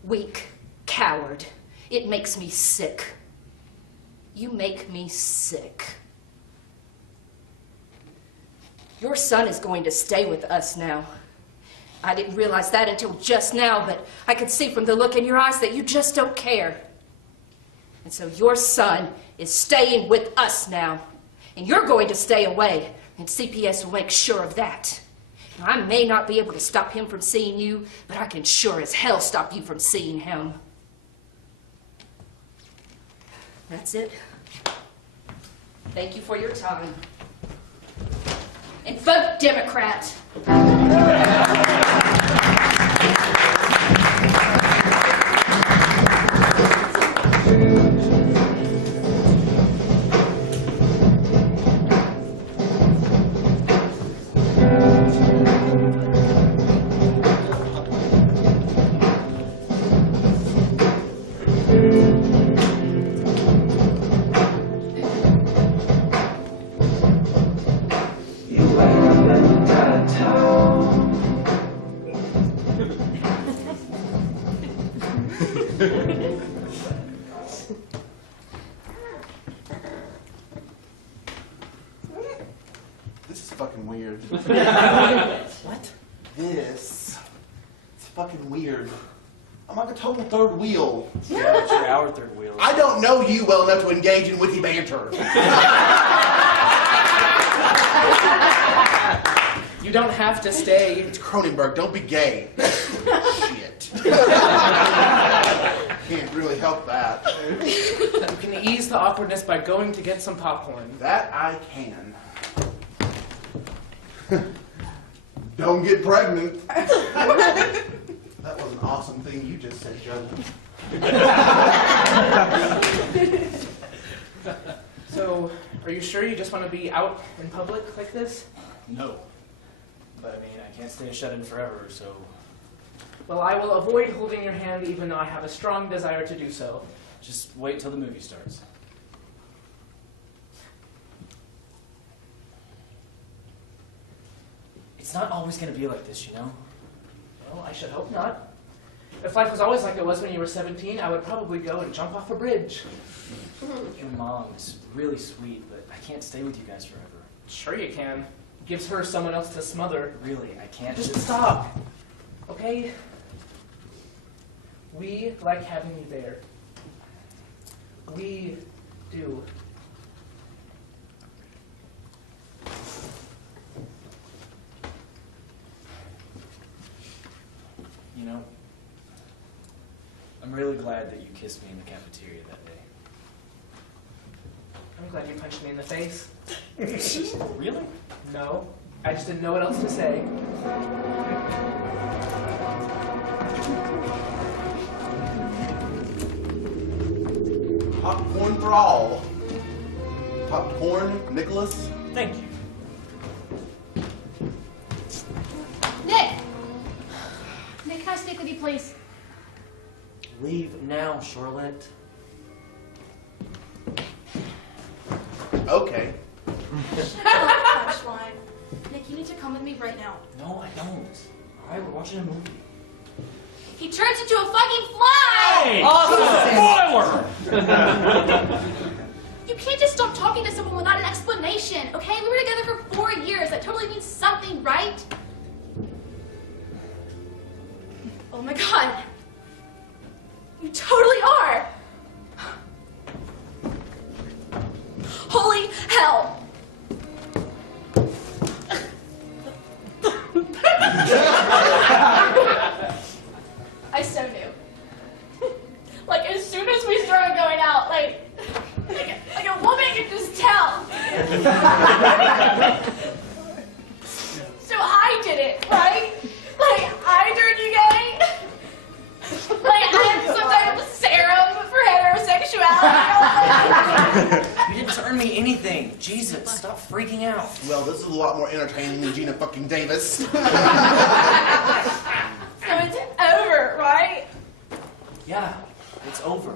weak coward, it makes me sick. You make me sick. Your son is going to stay with us now. I didn't realize that until just now, but I could see from the look in your eyes that you just don't care. And so your son is staying with us now. And you're going to stay away, and CPS will make sure of that. Now, I may not be able to stop him from seeing you, but I can sure as hell stop you from seeing him. That's it. Thank you for your time. And vote Democrat. This is fucking weird. What? This. It's fucking weird. I'm like a total third wheel. Yeah, but you're our third wheel. I don't know you well enough to engage in witty banter. You don't have to stay. It's Cronenberg. Don't be gay. Shit. Can't really help that. You can ease the awkwardness by going to get some popcorn. That I can. Don't get pregnant. That was an awesome thing you just said, Joe. So, are you sure you just want to be out in public like this? No. But I mean, I can't stay shut in forever, so... Well, I will avoid holding your hand even though I have a strong desire to do so. Just wait till the movie starts. It's not always going to be like this, you know? Well, I should hope not. If life was always like it was when you were 17, I would probably go and jump off a bridge. Your mom is really sweet, but I can't stay with you guys forever. Sure you can. Gives her someone else to smother. Really, I can't Just stop, okay? We like having you there. We do. You know, I'm really glad that you kissed me in the cafeteria that day. I'm glad you punched me in the face. Really? No, I just didn't know what else to say. Popcorn for all. Popcorn, Nicholas. Thank you. Nick! Nick, can I stick with you, please? Leave now, Charlotte. Okay. Punchline. Nick, you need to come with me right now. No, I don't. All right, we're watching a movie. He turns into a fucking fly! Hey! Awesome! Spoiler! You can't just stop talking to someone without an explanation, okay? We were together for 4 years. That totally means something, right? Oh my god. You totally are! Holy hell! I so knew. Like, as soon as we started going out, like a woman can just tell. So I did it, right? Like, I turned you gay. Like, I have some type of serum for heterosexuality. You didn't turn me anything. Jesus, stop freaking out. Well, this is a lot more entertaining than Gina fucking Davis. So it's over, right? Yeah, it's over.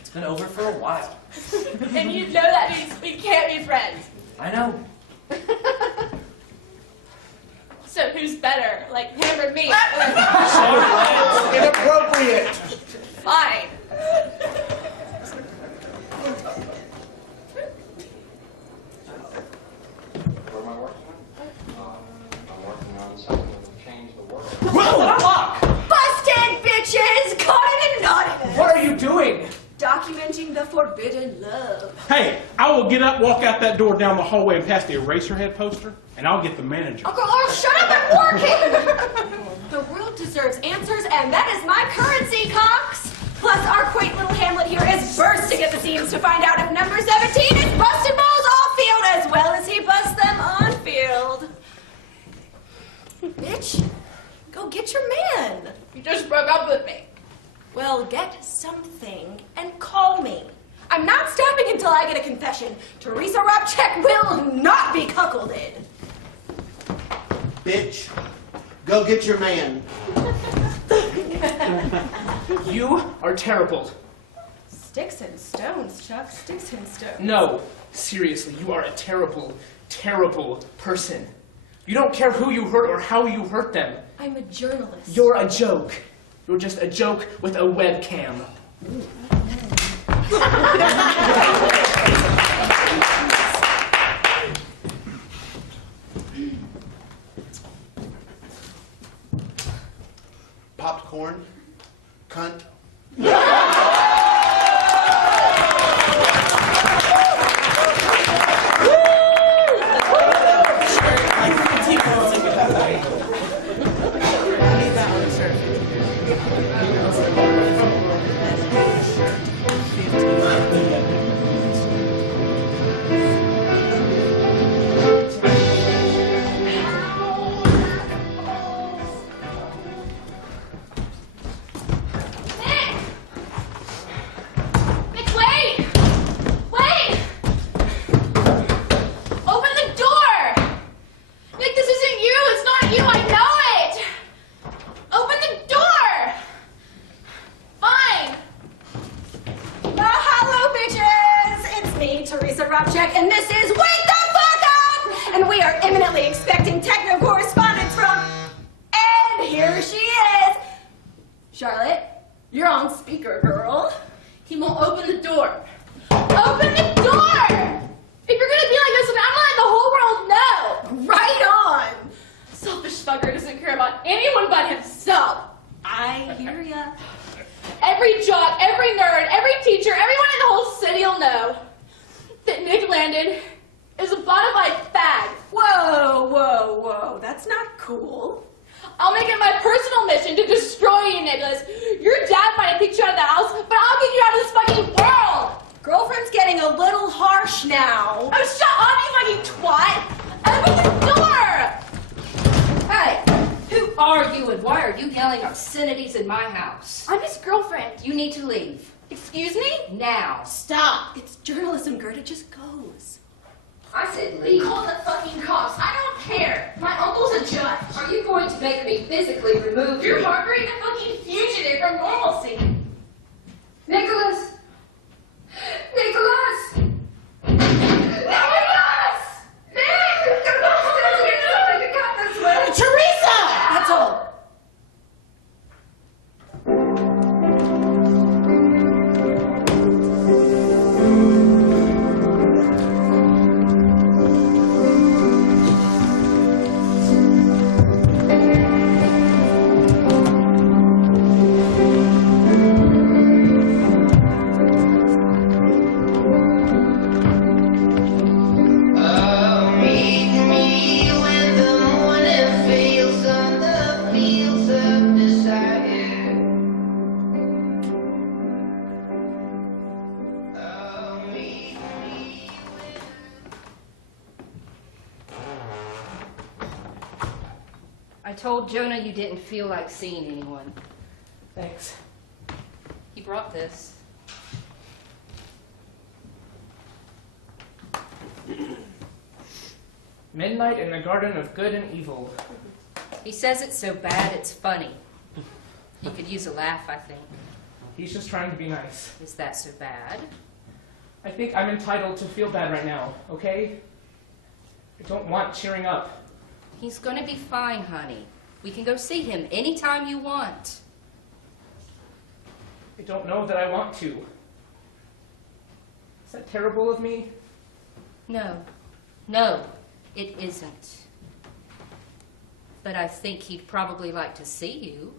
It's been over for a while. And you know that means we can't be friends. I know. So who's better, like him or me? Inappropriate. Fine. Where am I working on? I'm working on something that will change the world. Fuck! Busted, bitches! Caught it in naughtiness! What are you doing? Documenting the forbidden love. Hey, I will get up, walk out that door down the hallway and past the Eraserhead poster, and I'll get the manager. Uncle Earl, shut up and work it! The world deserves answers, and that is my currency, Cox! Plus, our quaint little hamlet here is bursting at the seams to find out if number 17 is busting balls off-field as well as he busts them on-field. Bitch, go get your man. You just broke up with me. Well, get something and call me. I'm not stopping until I get a confession. Teresa Robchek will not be cuckolded. Bitch, go get your man. You are terrible. Sticks and stones, Chuck. Sticks and stones. No, seriously, you are a terrible, terrible person. You don't care who you hurt or how you hurt them. I'm a journalist. You're a joke. You're just a joke with a webcam. Popcorn, cunt. Teresa Robchek, and this is Wake the Fuck Up! And we are imminently expecting techno correspondence from... And here she is! Charlotte, you're on speaker, girl. He won't open the door. Open the door! If you're gonna be like this, then I'm gonna let the whole world know! Right on! Selfish fucker doesn't care about anyone but himself. I hear ya. Every jock, every nerd, every teacher, everyone in the whole city will know that Nick Landon is a bonafide fag. Whoa, whoa, whoa. That's not cool. I'll make it my personal mission to destroy you, Nicholas. Your dad might have kicked you out of the house, but I'll get you out of this fucking world! Girlfriend's getting a little harsh now. Oh, shut up, you fucking twat! Open the door! Hey, who are you and why are you yelling obscenities in my house? I'm his girlfriend. You need to leave. Excuse me? Now. Stop. It's journalism, Gerda. Just goes. I said leave. Call the fucking cops. I don't care. My uncle's a judge. Are you going to make me physically remove You're you? harboring a fucking fugitive from normalcy. Nicholas! Nicholas! Teresa! That's all. I told Jonah you didn't feel like seeing anyone. Thanks. He brought this. Midnight in the Garden of Good and Evil. He says it's so bad it's funny. He could use a laugh, I think. He's just trying to be nice. Is that so bad? I think I'm entitled to feel bad right now, okay? I don't want cheering up. He's gonna be fine, honey. We can go see him anytime you want. I don't know that I want to. Is that terrible of me? No. No, it isn't. But I think he'd probably like to see you.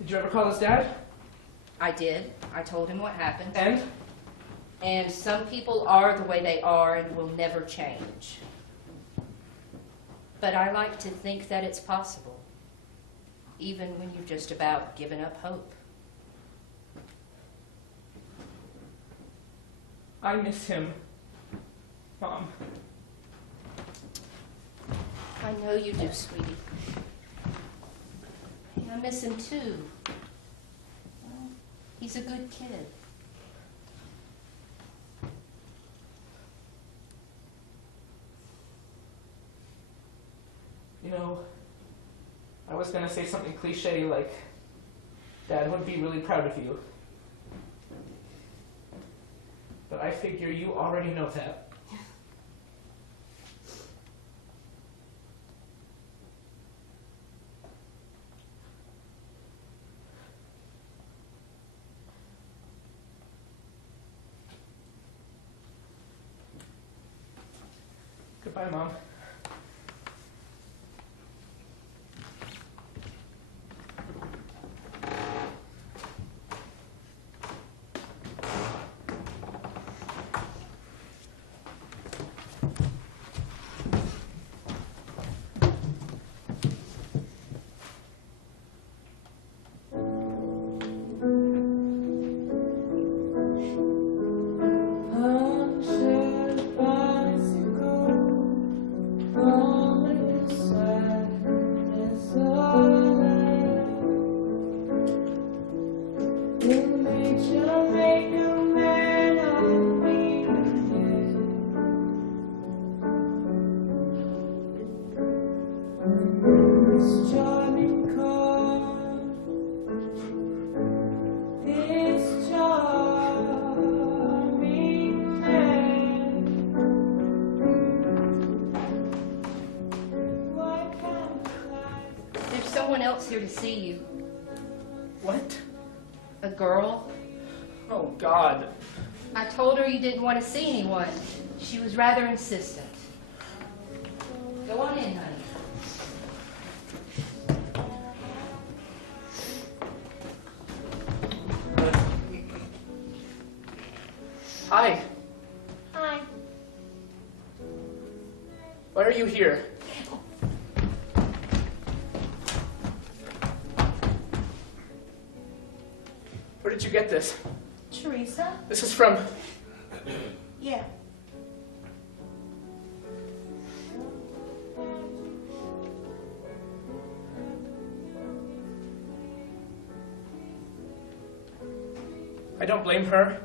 Did you ever call his dad? I did. I told him what happened. And? And some people are the way they are and will never change. But I like to think that it's possible, even when you've just about given up hope. I miss him, Mom. I know you do, sweetie. And I miss him too. Well, he's a good kid. You know, I was gonna say something cliche like, Dad would be really proud of you. But I figure you already know that. Goodbye, Mom. here to see you. What? A girl. Oh, God. I told her you didn't want to see anyone. She was rather insistent. Go on in, honey. Hi. Hi. Why are you here? Where did you get this? Teresa? This is from... Yeah. I don't blame her.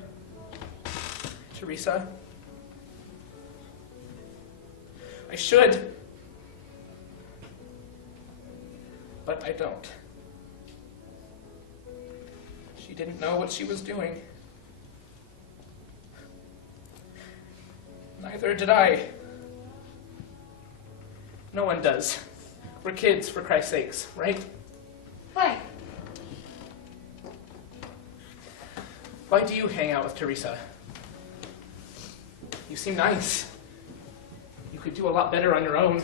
Teresa. I should. But I don't. She didn't know what she was doing. Neither did I. No one does. We're kids, for Christ's sakes, right? Right. Why do you hang out with Teresa? You seem nice. You could do a lot better on your own.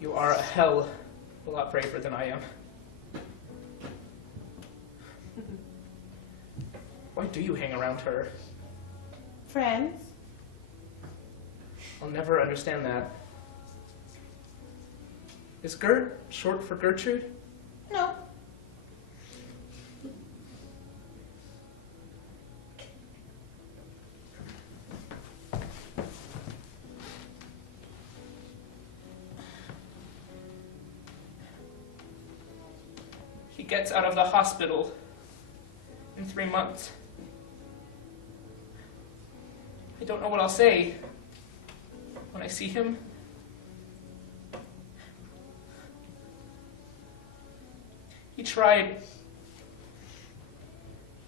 You are a hell of a lot braver than I am. Why do you hang around her? Friends? I'll never understand that. Is Gert short for Gertrude? No. He gets out of the hospital in 3 months. I don't know what I'll say when I see him. He tried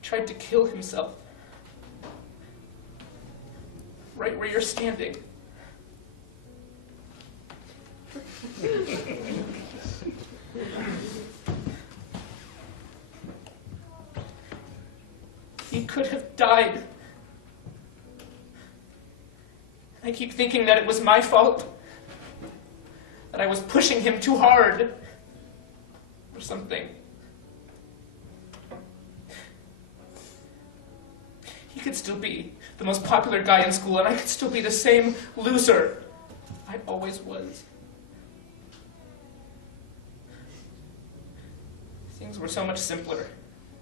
to kill himself. Right where you're standing. He could have died. I keep thinking that it was my fault. That I was pushing him too hard. Or something. He could still be the most popular guy in school, and I could still be the same loser I always was. Things were so much simpler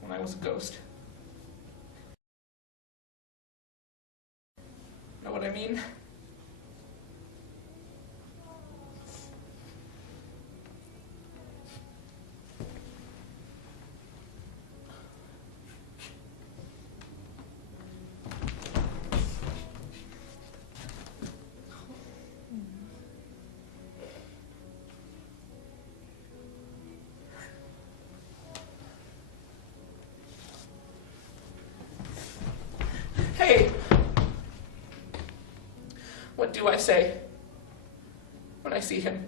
when I was a ghost. Know what I mean? Hey! What do I say when I see him?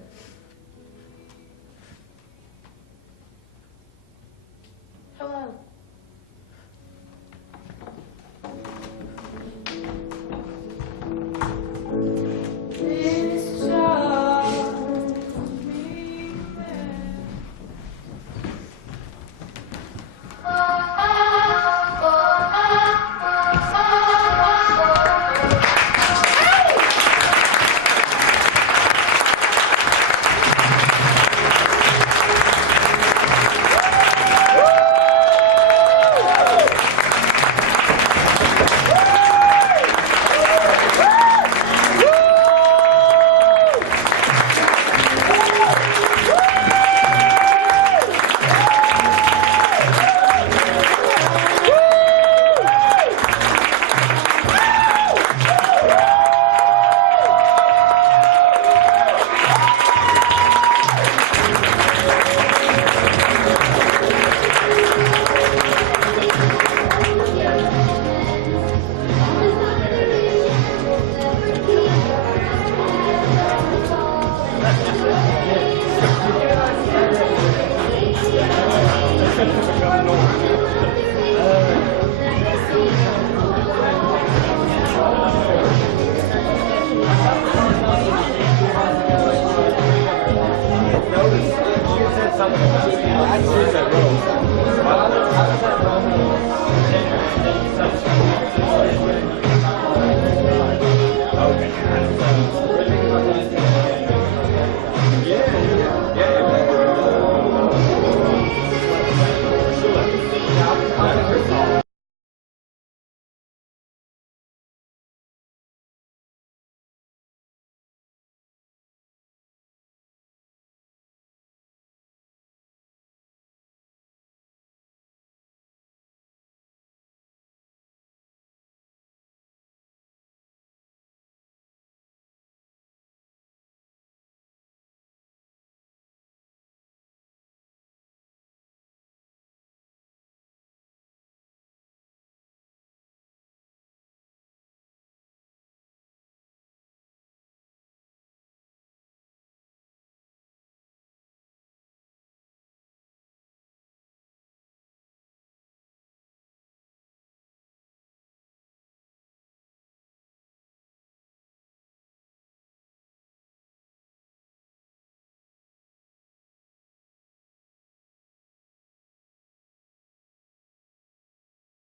Hello. Yeah.